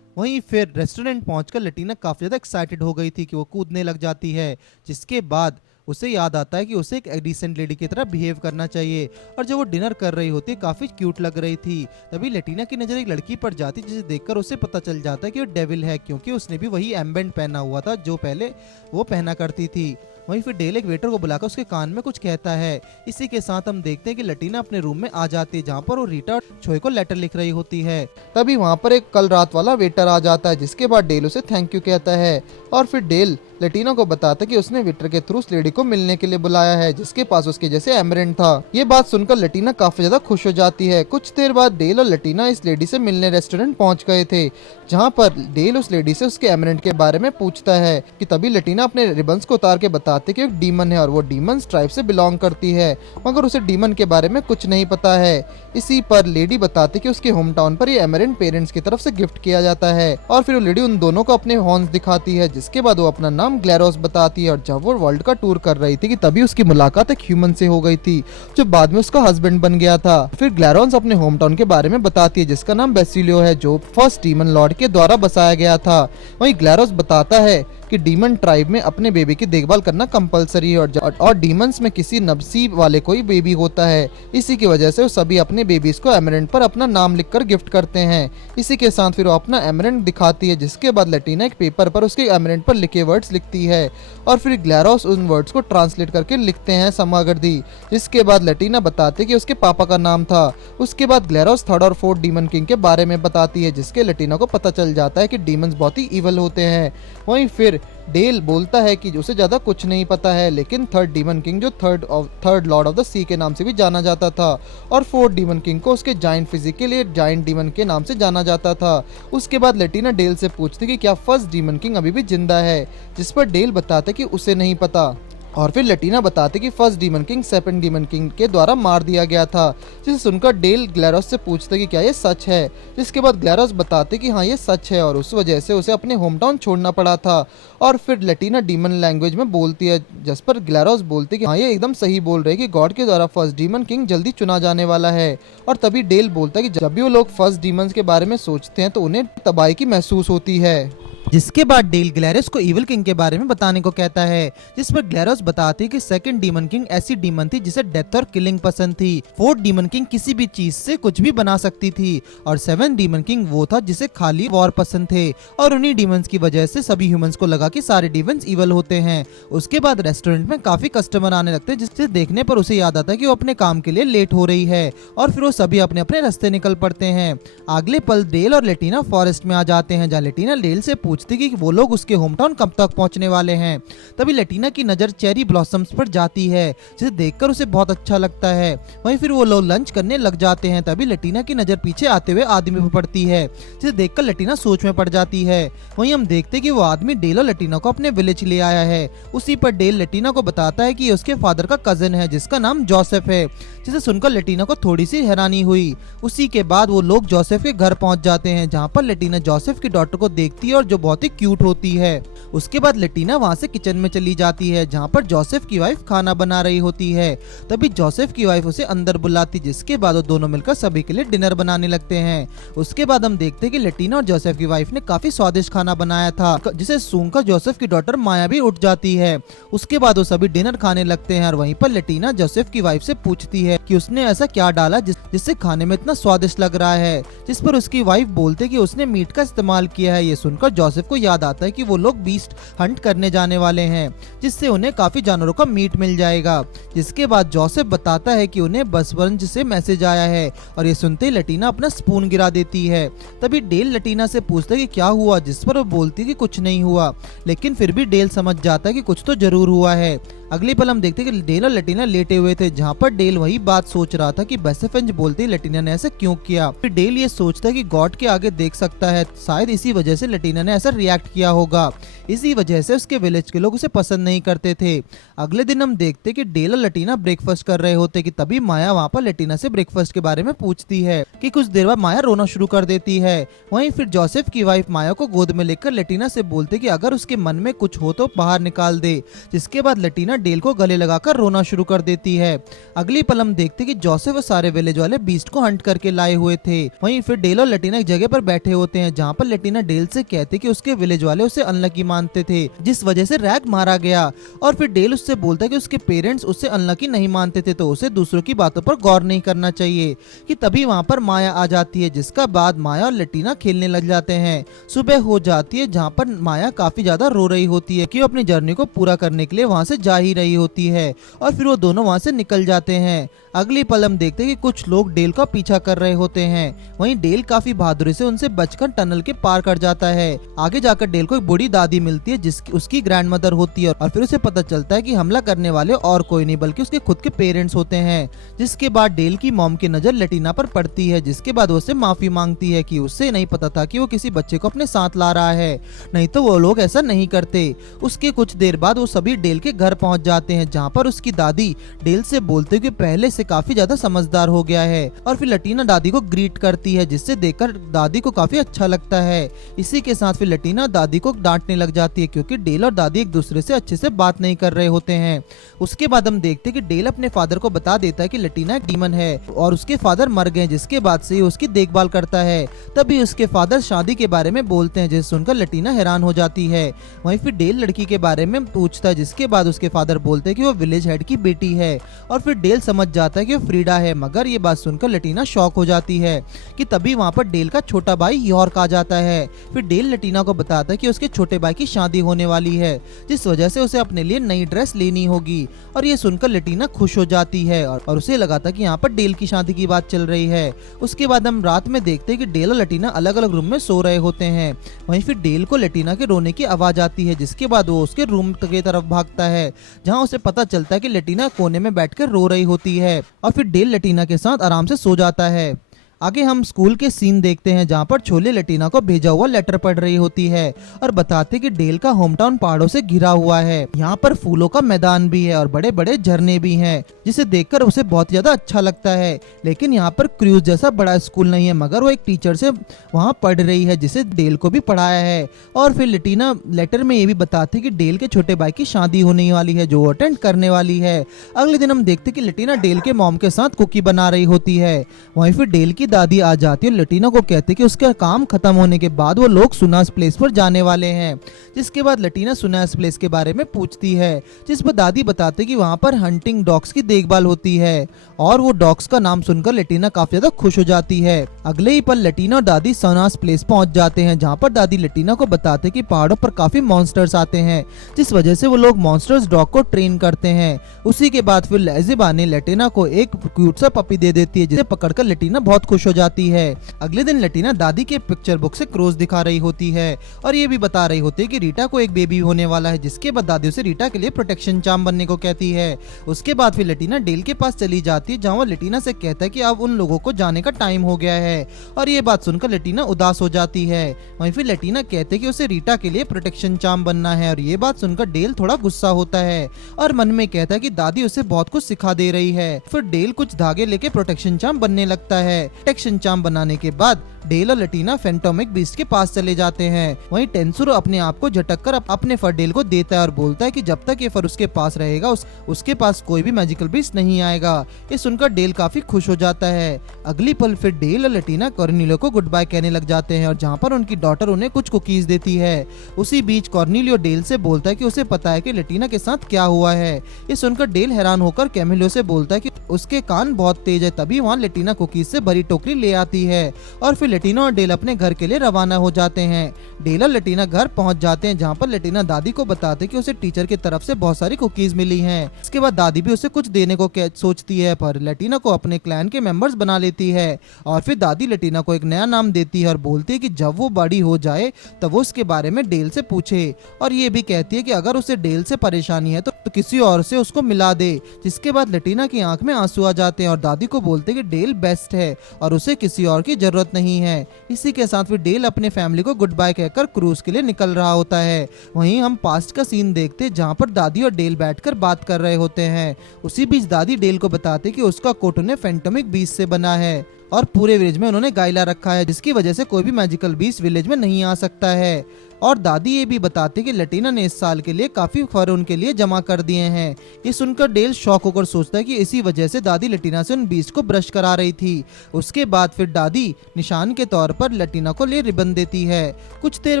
वहीं फिर रेस्टोरेंट पहुंचकर लटीना काफी ज्यादा एक्साइटेड हो गई थी कि वो कूदने लग जाती है, जिसके बाद उसे याद आता है कि उसे एक डिसेंट लेडी की तरह बिहेव करना चाहिए। और जब वो डिनर कर रही होती काफी क्यूट लग रही थी, तभी लटीना की नजर एक लड़की पर जाती जिसे देखकर उसे पता चल जाता है कि वो डेविल है क्योंकि उसने भी वही एम्बेंड पहना हुआ था जो पहले वो पहना करती थी। वहीं फिर डेल एक वेटर को बुलाकर उसके कान में कुछ कहता है। इसी के साथ हम देखते हैं कि लटीना अपने रूम में आ जाती है जहाँ पर वो रीटा और छोय को लेटर लिख रही होती है। तभी वहाँ पर एक कल रात वाला वेटर आ जाता है जिसके बाद डेल उसे थैंक यू कहता है और फिर डेल लटीना को बताता कि उसने वेटर के थ्रू उस लेडी को मिलने के लिए बुलाया है जिसके पास उसके जैसे एमरेंट था। ये बात सुनकर लटीना काफी ज्यादा खुश हो जाती है। कुछ देर बाद डेल और लटीना इस लेडी से मिलने रेस्टोरेंट पहुंच गए थे, जहाँ पर डेल उस लेडी से उसके एमरेंट के बारे में पूछता है कि तभी लटीना अपने रिबन्स को उतार के बताते कि एक डीमन है और वो डीमन ट्राइब से बिलोंग करती है, मगर उसे डीमन के बारे में कुछ नहीं पता है। इसी पर लेडी बताती कि उसके होम टाउन पर ये एमरेंट पेरेंट्स की तरफ से गिफ्ट किया जाता है और फिर वो लेडी उन दोनों को अपने हॉर्न्स दिखाती है, जिसके बाद वो अपना नाम ग्लैरोस बताती है। और जब वो वर्ल्ड का टूर कर रही थी कि तभी उसकी मुलाकात एक ह्यूमन से हो गई थी जो बाद में उसका हस्बैंड बन गया था। फिर ग्लैरोस अपने होम टाउन के बारे में बताती है जिसका नाम बेसिलियो है जो फर्स्ट डीमन लॉर्ड के द्वारा बसाया गया था। वहीं ग्लैरोस बताता है कि डीमन ट्राइब में अपने बेबी की देखभाल करना कंपलसरी है और डीमंस में किसी नसीब वाले कोई बेबी होता है। इसी की वजह से वो सभी अपने बेबीज को एमरेंट पर अपना नाम लिखकर गिफ्ट करते हैं। इसी के साथ फिर वो अपना एमरेंट दिखाती है, जिसके बाद लटीना एक पेपर पर उसके एमरेंट पर लिखे वर्ड्स लिखती है और फिर ग्लैरोस उन वर्ड्स को ट्रांसलेट करके लिखते हैं समागर्दी, जिसके बाद लटीना बताते कि उसके पापा का नाम था। उसके बाद ग्लैरोस थर्ड और फोर्थ डीमन किंग के बारे में बताती है, जिसके लटीना को पता चल जाता है कि डीमंस बहुत ही इवल होते हैं। वहीं फिर डेल बोलता है कि उसे ज्यादा कुछ नहीं पता है, लेकिन थर्ड डीमन किंग जो थर्ड लॉर्ड ऑफ द सी के नाम से भी जाना जाता था और फोर्थ डीमन किंग को उसके जायंट फिजिक के लिए जायंट डीमन के नाम से जाना जाता था। उसके बाद लटीना डेल से पूछती कि क्या फर्स्ट डीमन किंग अभी भी जिंदा है, जिस पर डेल बताता कि उसे नहीं पता और फिर लटीना बताते कि first demon king second demon king के द्वारा मार दिया गया था, जिसे सुनकर डेल ग्लैरोस से पूछते कि क्या ये सच है, जिसके बाद ग्लैरोस बताते कि हाँ ये सच है और उस वजह से उसे अपने होम टाउन छोड़ना पड़ा था। और फिर लटीना डीमन लैंग्वेज में बोलती है, जिस पर ग्लैरोस बोलती कि हाँ ये एकदम सही बोल रहे कि गॉड के द्वारा फर्स्ट डीमन किंग जल्दी चुना जाने वाला है। और तभी डेल बोलता है कि जब भी वो लोग फर्स्ट डीमन के बारे में सोचते हैं तो उन्हें तबाही की महसूस होती है। जिसके बाद डेल ग्लैरस को इविल किंग के बारे में बताने को कहता है, जिस पर ग्लैरस बताती है कि सेकंड डीमन किंग ऐसी डीमन थी जिसे डेथ और किलिंग पसंद थी। फोर्थ डीमन किंग किसी भी चीज से कुछ भी बना सकती थी और सेवन डीमन किंग वो था जिसे खाली वॉर पसंद थे और उन्हीं डीमंस की वजह से सभी ह्यूमंस को लगा कि सारे डीमंस इविल होते हैं। उसके बाद रेस्टोरेंट में काफी कस्टमर आने लगते हैं, जिससे देखने पर उसे याद आता है कि वो अपने काम के लिए लेट हो रही है और फिर वो सभी अपने अपने रास्ते निकल पड़ते हैं। अगले पल डेल और लेटिना फॉरेस्ट में आ जाते हैं, जहाँ लेटिना डेल से पूछती कि वो लोग उसके होम टाउन कब तक पहुंचने वाले हैं। तभी लेटिना की नजर चेरी ब्लॉसम्स पर जाती है, जिसे देखकर उसे बहुत अच्छा लगता है। वहीं फिर वो लोग लंच करने लग जाते हैं। तभी लेटिना की नजर पीछे आते हुए आदमी पर पड़ती है, जिसे देखकर लेटिना सोच में पड़ जाती है। वहीं हम देखते कि वो आदमी डेल और लेटिना को अपने विलेज ले आया है। उसी पर डेल लेटिना को बताता है कि ये उसके फादर का कजन है जिसका नाम जोसेफ है, जिसे सुनकर लेटिना को थोड़ी सी हैरानी हुई। उसी के बाद वो लोग जोसेफ के घर पहुंच जाते हैं, जहां पर लेटिना जोसेफ की डॉटर को देखती है और जो बहुत ही क्यूट होती है। उसके बाद लेटिना वहां से किचन में चली जाती है, जहां पर जोसेफ की वाइफ खाना बना रही होती है। तभी जोसेफ की वाइफ उसे अंदर बुलाती, जिसके बाद वो दोनों मिलकर सभी के लिए डिनर बनाने लगते हैं। उसके बाद हम देखते हैं कि लेटिना और जोसेफ की वाइफ ने काफी स्वादिष्ट खाना बनाया था, जिसे सूंघकर जोसेफ की डॉटर माया भी उठ जाती है। उसके बाद वो सभी डिनर खाने लगते हैं और वहीं पर लेटिना जोसेफ की वाइफ से पूछती है कि उसने ऐसा क्या डाला जिससे खाने में इतना स्वादिष्ट लग रहा है, जिस पर उसकी वाइफ बोलते कि उसने मीट का इस्तेमाल किया है। ये सुनकर जोसेफ को याद आता है कि वो लोग बीस्ट हंट करने जाने वाले हैं, जिससे उन्हें काफी जानवरों का मीट मिल जाएगा। जिसके बाद जोसेफ बताता है कि उन्हें बसवंज से मैसेज आया है और ये सुनते ही लेटिना अपना स्पून गिरा देती है। तभी डेल लेटिना से पूछता है कि क्या हुआ, जिस पर वो बोलती कि कुछ नहीं हुआ, लेकिन फिर भी डेल समझ जाता है कि कुछ तो जरूर हुआ है। अगले पल हम देखते हैं कि डेल और लेटिना लेटे हुए थे, जहाँ पर डेल वही बात सोच रहा था कि बसवंज बोलते ही लेटिना ने ऐसा क्यों किया। फिर डेल ये सोचता है कि गॉड के आगे देख सकता है, शायद इसी वजह से लेटिना ने ऐसा रिएक्ट किया होगा, इसी वजह से उसके विलेज के लोग उसे पसंद नहीं करते थे। अगले दिन हम देखते कि डेल और लेटिना ब्रेकफास्ट कर रहे होते कि तभी माया वहाँ पर लेटिना से ब्रेकफास्ट के बारे में पूछती है कि कुछ देर बाद माया रोना शुरू कर देती है। वहीं फिर जोसेफ की वाइफ माया को गोद में लेकर लेटिना से बोलते कि अगर उसके मन में कुछ हो तो बाहर निकाल दे, जिसके बाद लेटिना डेल को गले लगाकर रोना शुरू कर देती है। अगली पल हम देखते कि जोसेफ और सारे विलेज वाले बीस्ट को हंट करके लाए हुए थे। वहीं फिर डेल और लेटिना एक जगह पर बैठे होते हैं, जहाँ पर लेटिना डेल से कहते कि उसके विलेज वाले उसे अनलकी मानते थे, जिस वजह से रैग मारा गया। और फिर डेल उससे बोलता है कि उसके पेरेंट्स उससे अनलकी नहीं मानते थे, तो उसे दूसरों की बातों पर गौर नहीं करना चाहिए। कि तभी वहाँ पर माया आ जाती है, जिसका बाद माया और लेटिना खेलने लग जाते हैं। सुबह हो जाती है, जहाँ पर माया काफी ज्यादा रो रही होती है कि वो अपनी जर्नी को पूरा करने के लिए वहाँ से जा ही रही होती है और फिर वो दोनों वहाँ से निकल जाते हैं। अगली पल हम देखते हैं कि कुछ लोग डेल का पीछा कर रहे होते हैं। वहीं डेल काफी बहादुरी से उनसे बचकर टनल के पार कर जाता है। आगे जाकर डेल को एक बूढ़ी दादी मिलती है, जिसकी उसकी ग्रैंडमदर होती है और फिर उसे पता चलता है कि हमला करने वाले और कोई नहीं बल्कि उसके खुद के पेरेंट्स होते हैं। जिसके बाद डेल की मॉम की नजर लेटिना पर पड़ती है, जिसके बाद वो उससे माफी मांगती है कि उससे नहीं पता था कि वो किसी बच्चे को अपने साथ ला रहा है, नहीं तो वो लोग ऐसा नहीं करते। उसके कुछ देर बाद वो सभी डेल के घर पहुंच जाते हैं, जहाँ पर उसकी दादी डेल से बोलते कि पहले से काफी ज्यादा समझदार हो गया है और फिर लेटिना दादी को ग्रीट करती है, जिससे देखकर दादी को काफी अच्छा लगता है। इसी के साथ फिर लेटिना दादी को डांटने लग जाती है, क्योंकि डेल और दादी एक दूसरे से अच्छे से बात नहीं कर रहे होते हैं। उसके बाद हम देखते हैं कि डेल अपने फादर को बता देता है कि लेटिना एक डीमन है और उसके फादर मर गए, जिसके बाद से उसकी देखभाल करता है। तभी उसके फादर शादी के बारे में बोलते हैं, जिसे सुनकर लेटिना हैरान हो जाती है। वहीं फिर डेल लड़की के बारे में पूछता है, जिसके बाद उसके फादर बोलते हैं कि वो विलेज हेड की बेटी है और फिर डेल समझ जाता है कि वो फ्रीडा है। मगर ये बात सुनकर लेटिना शॉक हो जाती है कि तभी वहाँ पर डेल का छोटा भाई यॉर्क आ जाता है। फिर डेल लेटिना को बताता है कि उसके छोटे भाई की शादी होने वाली है, जिस वजह से उसे अपने लिए नई ड्रेस लेनी होगी। और ये सुनकर लेटिना खुश हो जाती है और उसे लगा था कि यहाँ पर डेल की शादी की बात चल रही है। उसके बाद हम रात में देखते हैं कि डेल और लेटिना अलग अलग रूम में सो रहे होते हैं। वहीं फिर डेल को लेटिना के रोने की आवाज आती है, जिसके बाद वो उसके रूम की तरफ भागता है, जहाँ उसे पता चलता है कि लेटिना कोने में बैठकर रो रही होती है और फिर डेल लेटिना के साथ आराम से सो जाता है। आगे हम स्कूल के सीन देखते हैं, जहाँ पर छोले लेटिना को भेजा हुआ लेटर पढ़ रही होती है और बताते कि डेल का होम टाउन पहाड़ों से घिरा हुआ है। यहाँ पर फूलों का मैदान भी है और बड़े बड़े झरने भी हैं, जिसे देखकर उसे बहुत ज्यादा अच्छा लगता है। लेकिन यहाँ पर क्रूज जैसा बड़ा स्कूल नहीं है, मगर वो एक टीचर से वहाँ पढ़ रही है, जिसे डेल को भी पढ़ाया है। और फिर लेटिना लेटर में ये भी बताती कि डेल के छोटे भाई की शादी होने वाली है, जो अटेंड करने वाली है। अगले दिन हम देखते कि लेटिना डेल के मॉम के साथ कुकी बना रही होती है। वहीं फिर डेल की दादी आ जाती है और लटीना को कहती है कि उसका काम खत्म होने के बाद वो लोग सुनास प्लेस पर जाने वाले हैं। जिसके बाद लटीना सुनास प्लेस के बारे में पूछती है, जिस पर दादी बताते कि वहाँ पर हंटिंग डॉग्स की देखभाल होती है और वो डॉग्स का नाम सुनकर लटीना काफी ज्यादा खुश हो जाती है। अगले ही पल लटीना और दादी सोनास प्लेस पहुंच जाते हैं, जहाँ पर दादी लटीना को बताते कि पहाड़ों पर काफी मॉन्स्टर्स आते हैं, जिस वजह से वो लोग मॉन्स्टर्स डॉग को ट्रेन करते हैं। उसी के बाद फिर लहजिबा ने लटीना को एक क्यूट सा पपी दे देती है, जिसे पकड़कर लटीना बहुत खुश हो जाती है। अगले दिन लटीना दादी के पिक्चर बुक से क्रोस दिखा रही होती है और ये भी बता रही होती है कि रीटा को एक बेबी होने वाला है, जिसके बाद दादी उसे रीटा के लिए प्रोटेक्शन चार्म बनने को कहती है। उसके बाद फिर लटीना डेल के पास चली जाती है, जहाँ वो लटीना से कहता है कि अब उन लोगों को जाने का टाइम हो गया है और ये बात सुनकर लटीना उदास हो जाती है। वहीं फिर लटीना कहते कि उसे रीटा के लिए प्रोटेक्शन चार्म बनना है और ये बात सुनकर डेल थोड़ा गुस्सा होता है और मन में कहता है कि दादी उसे बहुत कुछ सिखा दे रही है। फिर डेल कुछ धागे लेके प्रोटेक्शन चार्म बनने लगता है। प्रोटेक्शन चार्म बनाने के बाद डेल और लटीना फैंटोमिक बीस्ट के पास चले जाते हैं। वहीं टेंसुरो अपने आप को झटक कर अपने फर डेल को देता है और बोलता है कि जब तक ये फर उसके पास रहेगा उसके पास कोई भी मैजिकल बीस्ट नहीं आएगा। ये सुनकर डेल काफी खुश हो जाता है। अगली पल फिर डेल और लटीना कॉर्नेलियो को गुड बाय कहने लग जाते हैं और जहाँ पर उनकी डॉटर उन्हें कुछ कुकीज देती है। उसी बीच कॉर्नेलियो डेल से बोलता है कि उसे पता है कि लटीना के साथ क्या हुआ है। ये सुनकर डेल हैरान होकर कैमिलियो से बोलता है कि उसके कान बहुत तेज है। तभी वहाँ लटीना कुकीज से भरी टोकरी ले आती है और फिर लटीना और डेल अपने घर के लिए रवाना हो जाते हैं। डेल और लटीना घर पहुंच जाते हैं, जहां पर लटीना दादी को बताते कि उसे टीचर की तरफ से बहुत सारी कुकीज मिली हैं। इसके बाद दादी भी उसे कुछ देने को सोचती है, पर लटीना को अपने क्लैन के मेंबर्स बना लेती है और फिर दादी लटीना को एक नया नाम देती है और बोलती है कि जब वो बड़ी हो जाए तब वो उसके बारे में डेल से पूछे और ये भी कहती है कि अगर उसे डेल से परेशानी है तो किसी और से उसको मिला दे। जिसके बाद लटीना की आंख में आंसू आ जाते हैं और दादी को बोलते कि डेल बेस्ट है और उसे किसी और की जरूरत नहीं है। इसी के साथ फिर डेल अपने फैमिली को गुड बाय कहकर क्रूज के लिए निकल रहा होता है। वहीं हम पास्ट का सीन देखते जहां पर दादी और डेल बैठकर बात कर रहे होते हैं। उसी बीच दादी डेल को बताते कि उसका कोट उन्हें फैंटोमिक बीस्ट से बना है और पूरे विलेज में उन्होंने गाइला रखा है, जिसकी वजह से कोई भी मैजिकल बीस्ट विलेज में नहीं आ सकता है। और दादी ये भी बताती कि लटीना ने इस साल के लिए काफी फर उनके लिए जमा कर दिए हैं। ये सुनकर डेल शॉक होकर सोचता है कि इसी वजह से दादी लटीना से उन बीस्ट को ब्रश करा रही थी। उसके बाद फिर दादी निशान के तौर पर लटीना को लिए रिबन देती है। कुछ देर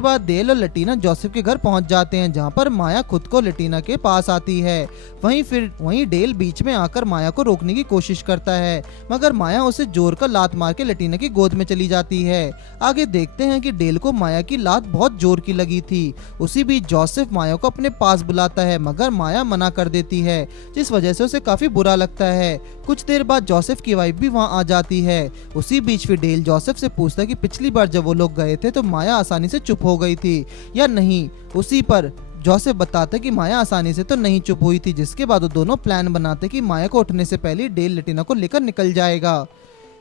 बाद डेल और लटीना जोसेफ के घर पहुंच जाते हैं, जहाँ पर माया खुद को लटीना के पास आती है। वहीं डेल बीच में आकर माया को रोकने की कोशिश करता है, मगर माया उसे जोर कर लात मार के लटीना की गोद में चली जाती है। आगे देखते हैं कि डेल को माया की लात बहुत जोर की लगी थी। उसी बीच जोसेफ माया को अपने पास बुलाता है, मगर माया मना कर देती है, जिस वजह से उसे काफी बुरा लगता है। कुछ देर बाद जोसेफ की वाइफ भी वहां आ जाती है। उसी बीच फिर डेल जोसेफ से पूछता है कि पिछली बार जब वो लोग गए थे तो माया आसानी से चुप हो गई थी या नहीं। उसी पर जोसेफ बताते कि माया आसानी से तो नहीं चुप हुई थी, जिसके बाद वो दोनों प्लान बनाते कि माया को उठने से पहले डेल लटीना को लेकर निकल जाएगा।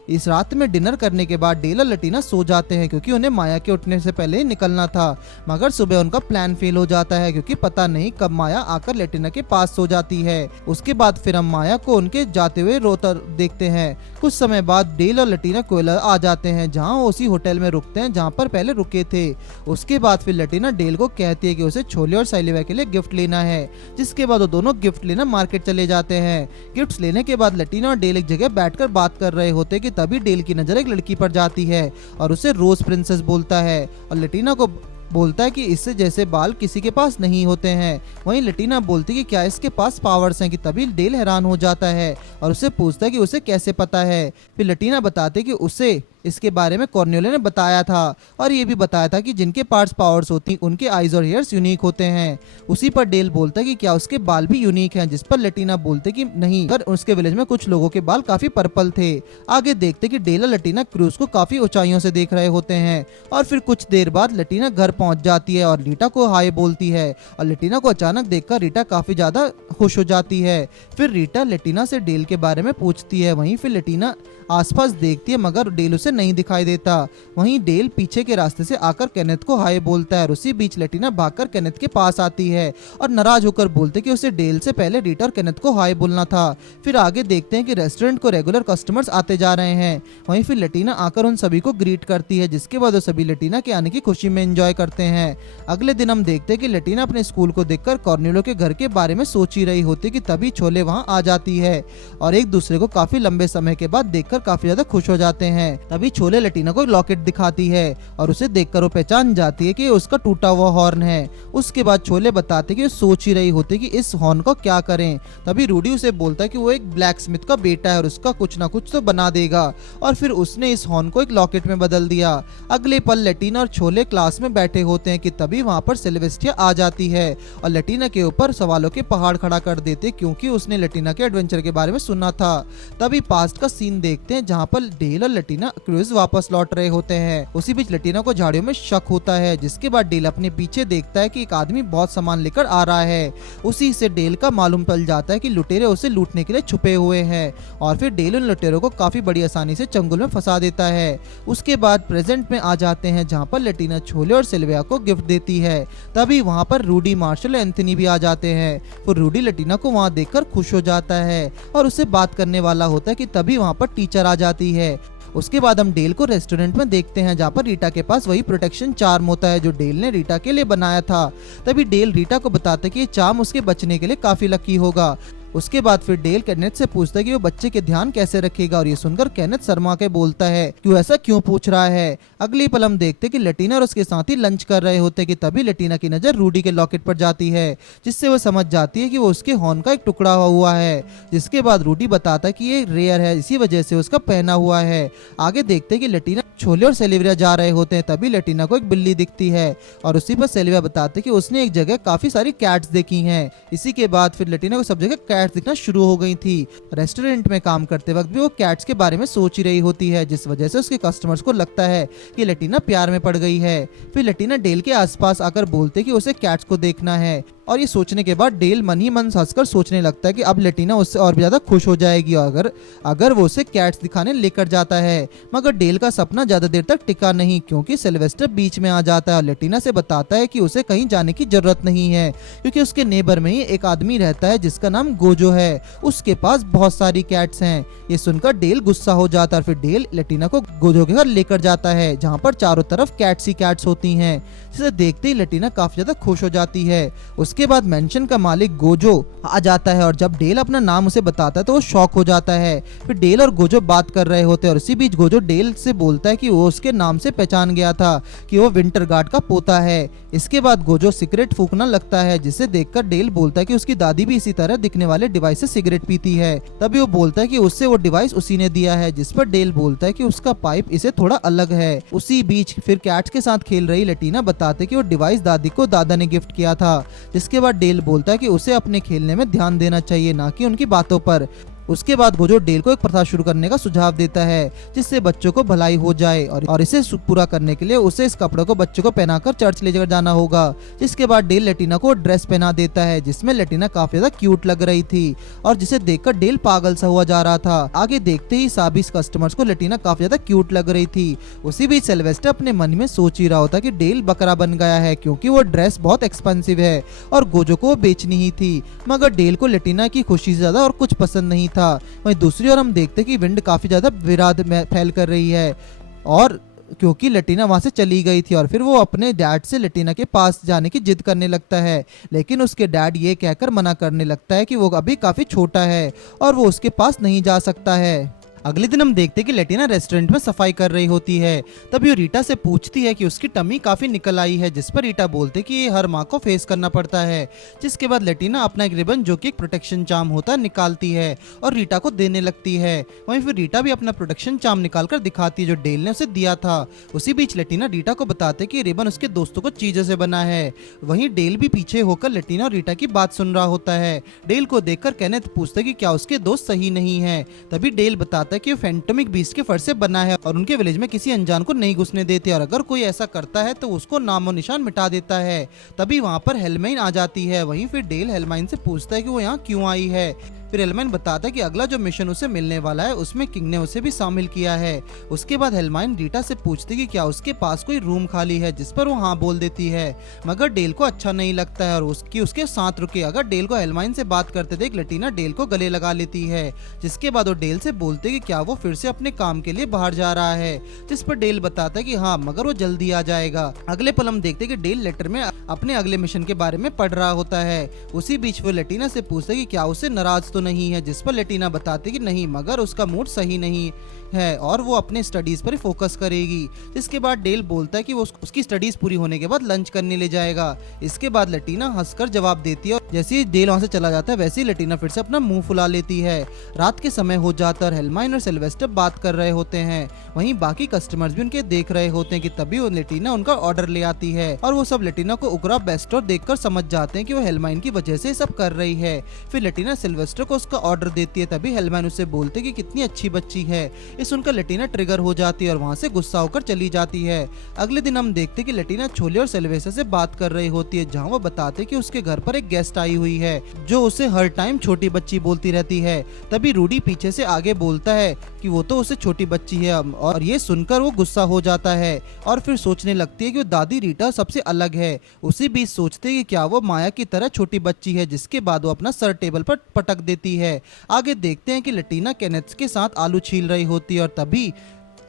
इस रात में डिनर करने के बाद डेल और लटीना सो जाते हैं, क्योंकि उन्हें माया के उठने से पहले ही निकलना था। मगर सुबह उनका प्लान फेल हो जाता है, क्योंकि पता नहीं कब माया आकर लटीना के पास सो जाती है। उसके बाद फिर हम माया को उनके जाते हुए रोता देखते हैं। कुछ समय बाद डेल और लटीना कोयला आ जाते हैं, जहाँ वो उसी होटल में रुकते हैं जहाँ पर पहले रुके थे। उसके बाद फिर लटीना डेल को कहती है कि उसे छोले और साइलिवा के लिए गिफ्ट लेना है, जिसके बाद वो दोनों गिफ्ट लेना मार्केट चले जाते हैं। गिफ्ट लेने के बाद लटीना और डेल एक जगह बैठकर बात कर रहे होते कि तभी डेल की नजर एक लड़की पर जाती है और उसे रोज प्रिंसेस बोलता है और लटीना को बोलता है कि इससे जैसे बाल किसी के पास नहीं होते हैं। वहीं लटीना बोलती कि क्या इसके पास पावर्स हैं, कि तभी डेल हैरान हो जाता है और उसे पूछता है कि उसे कैसे पता है। फिर लटीना बताते कि उसे इसके बारे में कॉर्नेलियो ने बताया था और ये भी बताया था कि जिनके पार्ट्स पावर्स होती उनके आईज और हेयर्स यूनिक होते हैं। उसी पर डेल बोलता है कि क्या उसके बाल भी यूनिक हैं, जिस पर लटीना बोलते कि नहीं, पर उसके विलेज में कुछ लोगों के बाल काफी पर्पल थे। आगे देखते कि डेल और लटीना क्रूज को काफी ऊंचाइयों से देख रहे होते हैं और फिर कुछ देर बाद लटीना घर पहुंच जाती है और रीटा को हाय बोलती है और लटीना को अचानक देखकर रीटा काफी ज्यादा खुश हो जाती है। फिर रीटा लटीना से डेल के बारे में पूछती है। वहीं फिर लटीना आसपास देखती है, मगर डेल उसे नहीं दिखाई देता। वहीं डेल पीछे के रास्ते से आकर केनेथ को हाय बोलता है और उसी बीच लटीना भागकर केनेथ के पास आती है और नाराज होकर बोलते कि उसे डेल से पहले रीटा और केनेथ को हाय बोलना था। फिर आगे देखते हैं कि रेस्टोरेंट को रेगुलर कस्टमर्स आते जा रहे हैं। वहीं फिर लटीना आकर उन सभी को ग्रीट करती है, जिसके बाद वो सभी लटीना के आने की खुशी में एंजॉय करते हैं। अगले दिन हम देखते हैं कि लटीना अपने स्कूल को देखकर कॉर्नेलियो के घर के बारे में सोच ही रही होती कि तभी छोले वहां आ जाती है और एक दूसरे को काफी लंबे समय के बाद देखकर काफी ज्यादा खुश हो जाते हैं। तभी तभी छोले लटीना को लॉकेट दिखाती है और उसे देखकर वो पहचान जाती है कि ये उसका टूटा हुआ हॉर्न है। उसके बाद छोले बताते कि वो सोच ही रही होती कि इस हॉर्न को क्या करें। तभी रूडी उसे बोलता है कि वो एक ब्लैक स्मिथ का बेटा है और उसका कुछ ना कुछ तो बना देगा, और फिर उसने इस हॉर्न को एक लॉकेट में बदल दिया। अगले पल लटीना और छोले क्लास में बैठे होते हैं कि तभी वहां पर सेलेस्टिया आ जाती है और लटीना के ऊपर सवालों के पहाड़ खड़ा कर देते, क्योंकि उसने लटीना के एडवेंचर के बारे में सुना था। तभी पास्ट का सीन देखते हैं जहाँ पर डेल और लटीना क्रूज वापस लौट रहे होते हैं। उसी बीच लटीना को झाड़ियों में शक होता है, जिसके बाद डेल अपने पीछे देखता है कि एक आदमी बहुत सामान लेकर आ रहा है। उसी से डेल का मालूम पड़ जाता है कि लुटेरे उसे लूटने के लिए छुपे हुए हैं, और फिर डेल उन लुटेरों को काफी बड़ी आसानी से चंगुल में फंसा देता है। उसके बाद प्रेजेंट में आ जाते हैं जहाँ पर लटीना छोले और सिल्विया को गिफ्ट देती है। तभी वहाँ पर रूडी, मार्शल और एंथनी भी आ जाते हैं। फिर रूडी लटीना को वहाँ देखकर खुश हो जाता है और उससे बात करने वाला होता है कि तभी वहाँ पर टीचर आ जाती है। उसके बाद हम डेल को रेस्टोरेंट में देखते हैं जहाँ पर रीटा के पास वही प्रोटेक्शन चार्म होता है जो डेल ने रीटा के लिए बनाया था। तभी डेल रीटा को बताता है कि ये चार्म उसके बचने के लिए काफी लकी होगा। उसके बाद फिर डेल केनेथ से पूछता है कि वो बच्चे के ध्यान कैसे रखेगा, और ये सुनकर केनेथ शर्मा के बोलता है कि वो ऐसा क्यों पूछ रहा है। अगली पल हम देखते कि लटीना और उसके साथी लंच कर रहे होते कि तभी लटीना की नजर रूडी के लॉकेट पर जाती है, जिससे वो समझ जाती है कि वो उसके हॉर्न का एक टुकड़ा हुआ है। जिसके बाद रूडी बताता है कि ये रेयर है, इसी वजह से उसका पहना हुआ है। आगे देखते कि लटीना, छोले और सेलिविया जा रहे होते हैं। तभी लटीना को एक बिल्ली दिखती है और उसी पर सेलिविया बताते कि उसने एक जगह काफी सारी कैट्स देखी हैं। इसी के बाद फिर लटीना को सब जगह कैट्स दिखना शुरू हो गई थी। रेस्टोरेंट में काम करते वक्त भी वो कैट्स के बारे में सोच ही रही होती है, जिस वजह से उसके कस्टमर्स को लगता है कि लटीना प्यार में पड़ गई है। फिर लटीना डेल के आसपास आकर बोलते कि उसे कैट्स को देखना है, और ये सोचने के बाद डेल मन ही मन हंसकर सोचने लगता है कि अब लटीना उससे और भी ज्यादा खुश हो जाएगी अगर वो उसे कैट्स दिखाने लेकर जाता है। मगर डेल का सपना ज्यादा देर तक टिका नहीं, क्योंकि सिल्वेस्टर बीच में आ जाता है और लटीना से बताता है कि उसे कहीं जाने की जरूरत नहीं है, क्योंकि उसके नेबर में ही एक आदमी रहता है जिसका नाम गोजो है। उसके पास बहुत सारी कैट्स हैं। ये सुनकर डेल गुस्सा हो जाता है। फिर डेल लटीना को गोजो के घर लेकर जाता है, जहाँ पर चारों तरफ कैट्स ही कैट्स होती हैं, जिसे देखते ही लटीना काफी ज्यादा खुश हो जाती है। उसके बाद मेंशन का मालिक गोजो आ जाता है और जब डेल अपना नाम उसे बताता है तो वो शॉक हो जाता है। फिर डेल और गोजो बात कर रहे होते हैं और इसी बीच गोजो डेल से बोलता है कि वो उसके नाम से पहचान गया था कि वो विंटर गार्ड का पोता है। इसके बाद गोजो सिगरेट फूकना लगता है, जिसे देखकर डेल बोलता है कि उसकी दादी भी इसी तरह दिखने वाले डिवाइस से सिगरेट पीती है। तभी वो बोलता है कि उससे वो डिवाइस उसी ने दिया है, जिस पर डेल बोलता है कि उसका पाइप इसे थोड़ा अलग है। उसी बीच फिर कैट्स के साथ खेल रही लटीना बताते कि वो डिवाइस दादी को दादा ने गिफ्ट किया था। जिसके बाद डेल बोलता है कि उसे अपने खेलने में ध्यान देना चाहिए, ना कि उनकी बातों पर। उसके बाद गोजो डेल को एक प्रथा शुरू करने का सुझाव देता है, जिससे बच्चों को भलाई हो जाए, और इसे पूरा करने के लिए उसे इस कपड़े को बच्चों को पहनाकर चर्च ले जाना होगा। जिसके बाद डेल लटीना को ड्रेस पहना देता है, जिसमें लटीना काफी ज्यादा क्यूट लग रही थी और जिसे देखकर डेल पागल सा हुआ जा रहा था। आगे देखते ही सभी कस्टमर्स को लटीना काफी ज्यादा क्यूट लग रही थी। उसी बीच सिल्वेस्टर अपने मन में सोच ही रहा होता कि डेल बकरा बन गया है, क्योंकि वो ड्रेस बहुत एक्सपेंसिव है और गोजो को बेचनी ही थी। मगर डेल को लटीना की खुशी से ज्यादा और कुछ पसंद नहीं था। वहीं दूसरी ओर हम देखते कि विंड काफी ज्यादा विराद में फैल कर रही है, और क्योंकि लटीना वहां से चली गई थी, और फिर वो अपने डैड से लटीना के पास जाने की जिद करने लगता है। लेकिन उसके डैड ये कहकर मना करने लगता है कि वो अभी काफी छोटा है और वो उसके पास नहीं जा सकता है। अगले दिन हम देखते कि लटीना रेस्टोरेंट में सफाई कर रही होती है। तभी वो रीटा से पूछती है कि उसकी टमी काफी निकल आई है, जिस पर रीटा बोलते कि ये हर माँ को फेस करना पड़ता है। जिसके बाद लटीना अपना एक रिबन, जो कि एक प्रोटेक्शन चार्म होता है, निकालती है और रीटा को देने लगती है। वहीं फिर रीटा भी अपना प्रोटेक्शन चार्म निकालकर दिखाती है जो डेल ने उसे दिया था। उसी बीच लटीना रीटा को बताते कि रिबन उसके दोस्तों को चीजों से बना है। वहीं डेल भी पीछे होकर लटीना और रीटा की बात सुन रहा होता है। डेल को देखकर केनेथ पूछता कि क्या उसके दोस्त सही नहीं है। तभी डेल बताता कि फैंटोमिक बीस्ट के फर से बना है और उनके विलेज में किसी अनजान को नहीं घुसने देते, और अगर कोई ऐसा करता है तो उसको नामो निशान मिटा देता है। तभी वहां पर हेलमाइन आ जाती है। वहीं फिर डेल हेलमाइन से पूछता है कि वो यहाँ क्यों आई है। फिर हेलमाइन बताता है कि अगला जो मिशन उसे मिलने वाला है उसमें किंग ने उसे भी शामिल किया है। उसके बाद हेलमाइन रीटा से पूछती कि क्या उसके पास कोई रूम खाली है, जिस पर वो हाँ बोल देती है। मगर डेल को अच्छा नहीं लगता है और उसके साथ रुके। अगर डेल को हेलमाइन से बात करते देख लटीना डेल को गले लगा लेती है। जिसके बाद वो डेल से बोलते कि क्या वो फिर से अपने काम के लिए बाहर जा रहा है, जिस पर डेल बताता है कि हाँ, मगर वो जल्दी आ जाएगा। अगले पल हम देखते कि डेल लेटर में अपने अगले मिशन के बारे में पढ़ रहा होता है। उसी बीच वो लटीना से पूछता कि क्या उसे नाराज तो तो नहीं है, जिस पर लेटिना बताती कि नहीं, मगर उसका मूड सही नहीं है और वो अपने स्टडीज पर ही फोकस करेगी। जिसके बाद डेल बोलता है कि वो उसकी स्टडीज पूरी होने के बाद लंच करने ले जाएगा। इसके बाद लेटिना हंसकर जवाब देती है और जैसे ही डेल वहां से चला जाता है वैसे ही लेटिना फिर से अपना मुंह फुला लेती है। रात के समय हो जाता है और हेलमाइन और सिल्वेस्टर बात कर रहे होते हैं। वहीं बाकी कस्टमर्स भी उनके देख रहे होते हैं कि तभी वो लेटिना उनका ऑर्डर ले आती है और वो सब लेटिना को उग्रा बेस्टोर देखकर समझ जाते हैं कि वो हेलमाइन की वजह से सब कर रही है। फिर लेटिना सिल्वेस्टर को उसका ऑर्डर देती है, तभी हेलमाइन उससे बोलते हैं कि कितनी अच्छी बच्ची है। ये सुनकर लेटिना ट्रिगर हो जाती है और वहां से गुस्सा होकर चली जाती है। अगले दिन हम देखते हैं कि लेटिना छोले और सिल्वेस्टर से बात कर रही होती है, जहां वो बताते कि उसके घर पर एक गेस्ट आई हुई है जो उसे हर टाइम छोटी बच्ची बोलती रहती है। तभी रूडी पीछे से आगे बोलता है कि वो तो उसे छोटी बच्ची है और ये सुनकर वो गुस्सा हो जाता है और फिर सोचने लगती है कि वो दादी रीटा सबसे अलग है। उसी बीच सोचते हैं कि क्या वो माया की तरह छोटी बच्ची है, जिसके बाद वो अपना सर टेबल पर पटक देती है। आगे देखते हैं कि लेटिना केनेथ के साथ आलू छील रही होती है और तभी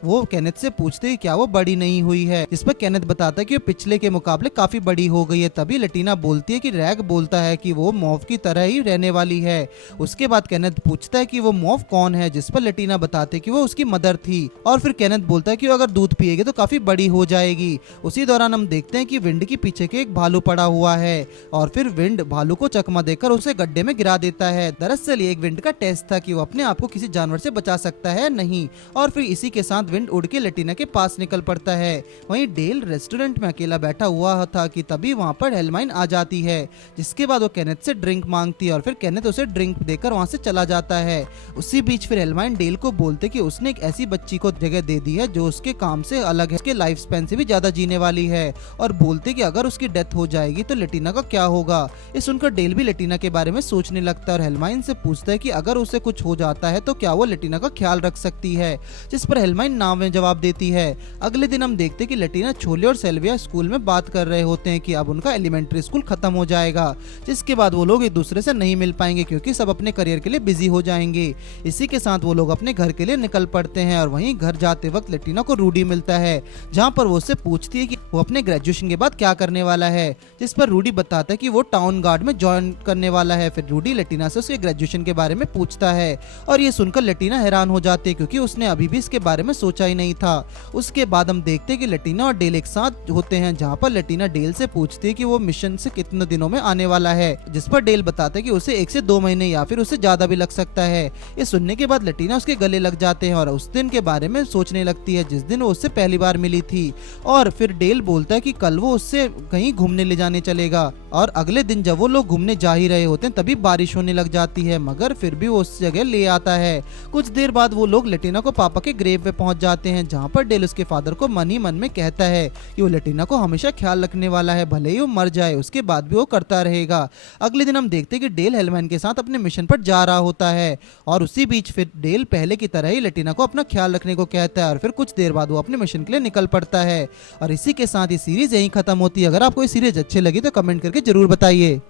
वो केनेथ से पूछते हैं क्या वो बड़ी नहीं हुई है, जिस पर केनेथ बताता है कि वो पिछले के मुकाबले काफी बड़ी हो गई है। तभी लेटिना बोलती है कि रैग बोलता है कि वो मॉव की तरह ही रहने वाली है। उसके बाद केनेथ पूछता है कि वो मॉव कौन है, जिस पर लेटिना बताते कि वो उसकी मदर थी और फिर केनेथ बोलता है कि वो अगर दूध पिएगी तो काफी बड़ी हो जाएगी। उसी दौरान हम देखते हैं कि विंड की पीछे के एक भालू पड़ा हुआ है और फिर विंड भालू को चकमा देकर उसे गड्ढे में गिरा देता है। दरअसल ये एक विंड का टेस्ट था कि वो अपने आप को किसी जानवर से बचा सकता है नहीं, और फिर इसी के साथ विंड उड़ के लेटिना के पास निकल पड़ता है। वहीं डेल रेस्टोरेंट में अकेला बैठा हुआ था कि तभी वहां पर हेलमाइन आ जाती है, जिसके बाद वो केनेथ से ड्रिंक मांगती है और फिर केनेथ उसे ड्रिंक देकर वहां से चला जाता है। उसी बीच फिर हेलमाइन डेल को बोलते कि उसने एक ऐसी बच्ची को जगह दे दी है जो उसके काम से अलग है, उसके लाइफ स्पैन से भी ज्यादा जीने वाली है, और बोलते कि अगर उसकी डेथ हो जाएगी तो लेटिना का क्या होगा। ये सुनकर डेल भी लेटिना के बारे में सोचने लगता है और हेलमाइन से पूछता है कि अगर उसे कुछ हो जाता है तो क्या वो लेटिना का ख्याल रख सकती है, जिस पर हेलमाइन नाम में जवाब देती है। अगले दिन हम देखते हैं कि लेटिना छोले और सेल्विया स्कूल में बात कर रहे होते हैं कि अब उनका एलिमेंट्री स्कूल खत्म हो जाएगा, जिसके बाद वो लोग एक दूसरे से नहीं मिल पाएंगे क्योंकि सब अपने करियर के लिए बिजी हो जाएंगे। इसी के साथ वो लोग अपने घर के लिए निकल पड़ते हैं और वहीं घर जाते वक्त लेटिना को रूडी मिलता है, जहां पर वो उससे पूछती है कि वो अपने ग्रेजुएशन के बाद क्या करने वाला है, जिस पर रूडी बताता है कि वो टाउन गार्ड में ज्वाइन करने वाला है। फिर रूडी लेटिना से उसके ग्रेजुएशन के बारे में पूछता है और ये सुनकर लेटिना हैरान हो जाती है क्योंकि उसने अभी भी इसके बारे में सोचा ही नहीं था। उसके बाद हम देखते हैं कि लेटिना और डेल एक साथ होते हैं, जहां पर लेटिना डेल से पूछती है कि वो मिशन से कितने दिनों में आने वाला है, जिस पर डेल बताता है कि उसे 1 से 2 महीने या फिर उससे ज्यादा भी लग सकता है। ये सुनने के बाद लेटिना उसके गले लग जाते हैं और उस दिन के बारे में सोचने लगती है जिस दिन वो उससे पहली बार मिली थी, और फिर डेल बोलता है कि कल वो उससे कहीं घूमने ले जाने चलेगा। और अगले दिन जब वो लोग घूमने जा ही रहे होते हैं तभी बारिश होने लग जाती है, मगर फिर भी वो उस जगह ले आता है। कुछ देर बाद वो लोग लेटिना को पापा के ग्रेव पे पहुंच जाते हैं, जहां पर डेल उसके फादर को मन ही मन में कहता है कि वो लेटिना को हमेशा ख्याल रखने वाला है, भले ही वो मर जाए उसके बाद भी वो करता रहेगा। अगले दिन हम देखते हैं कि डेल हेलमैन के साथ अपने मिशन पर जा रहा होता है और उसी बीच फिर डेल पहले की तरह ही लेटिना को अपना ख्याल रखने को कहता है और फिर कुछ देर बाद वो अपने मिशन के लिए निकल पड़ता है। और इसी के साथ ये सीरीज यहीं खत्म होती है। अगर आपको ये सीरीज अच्छी लगी तो कमेंट करके जरूर बताइए।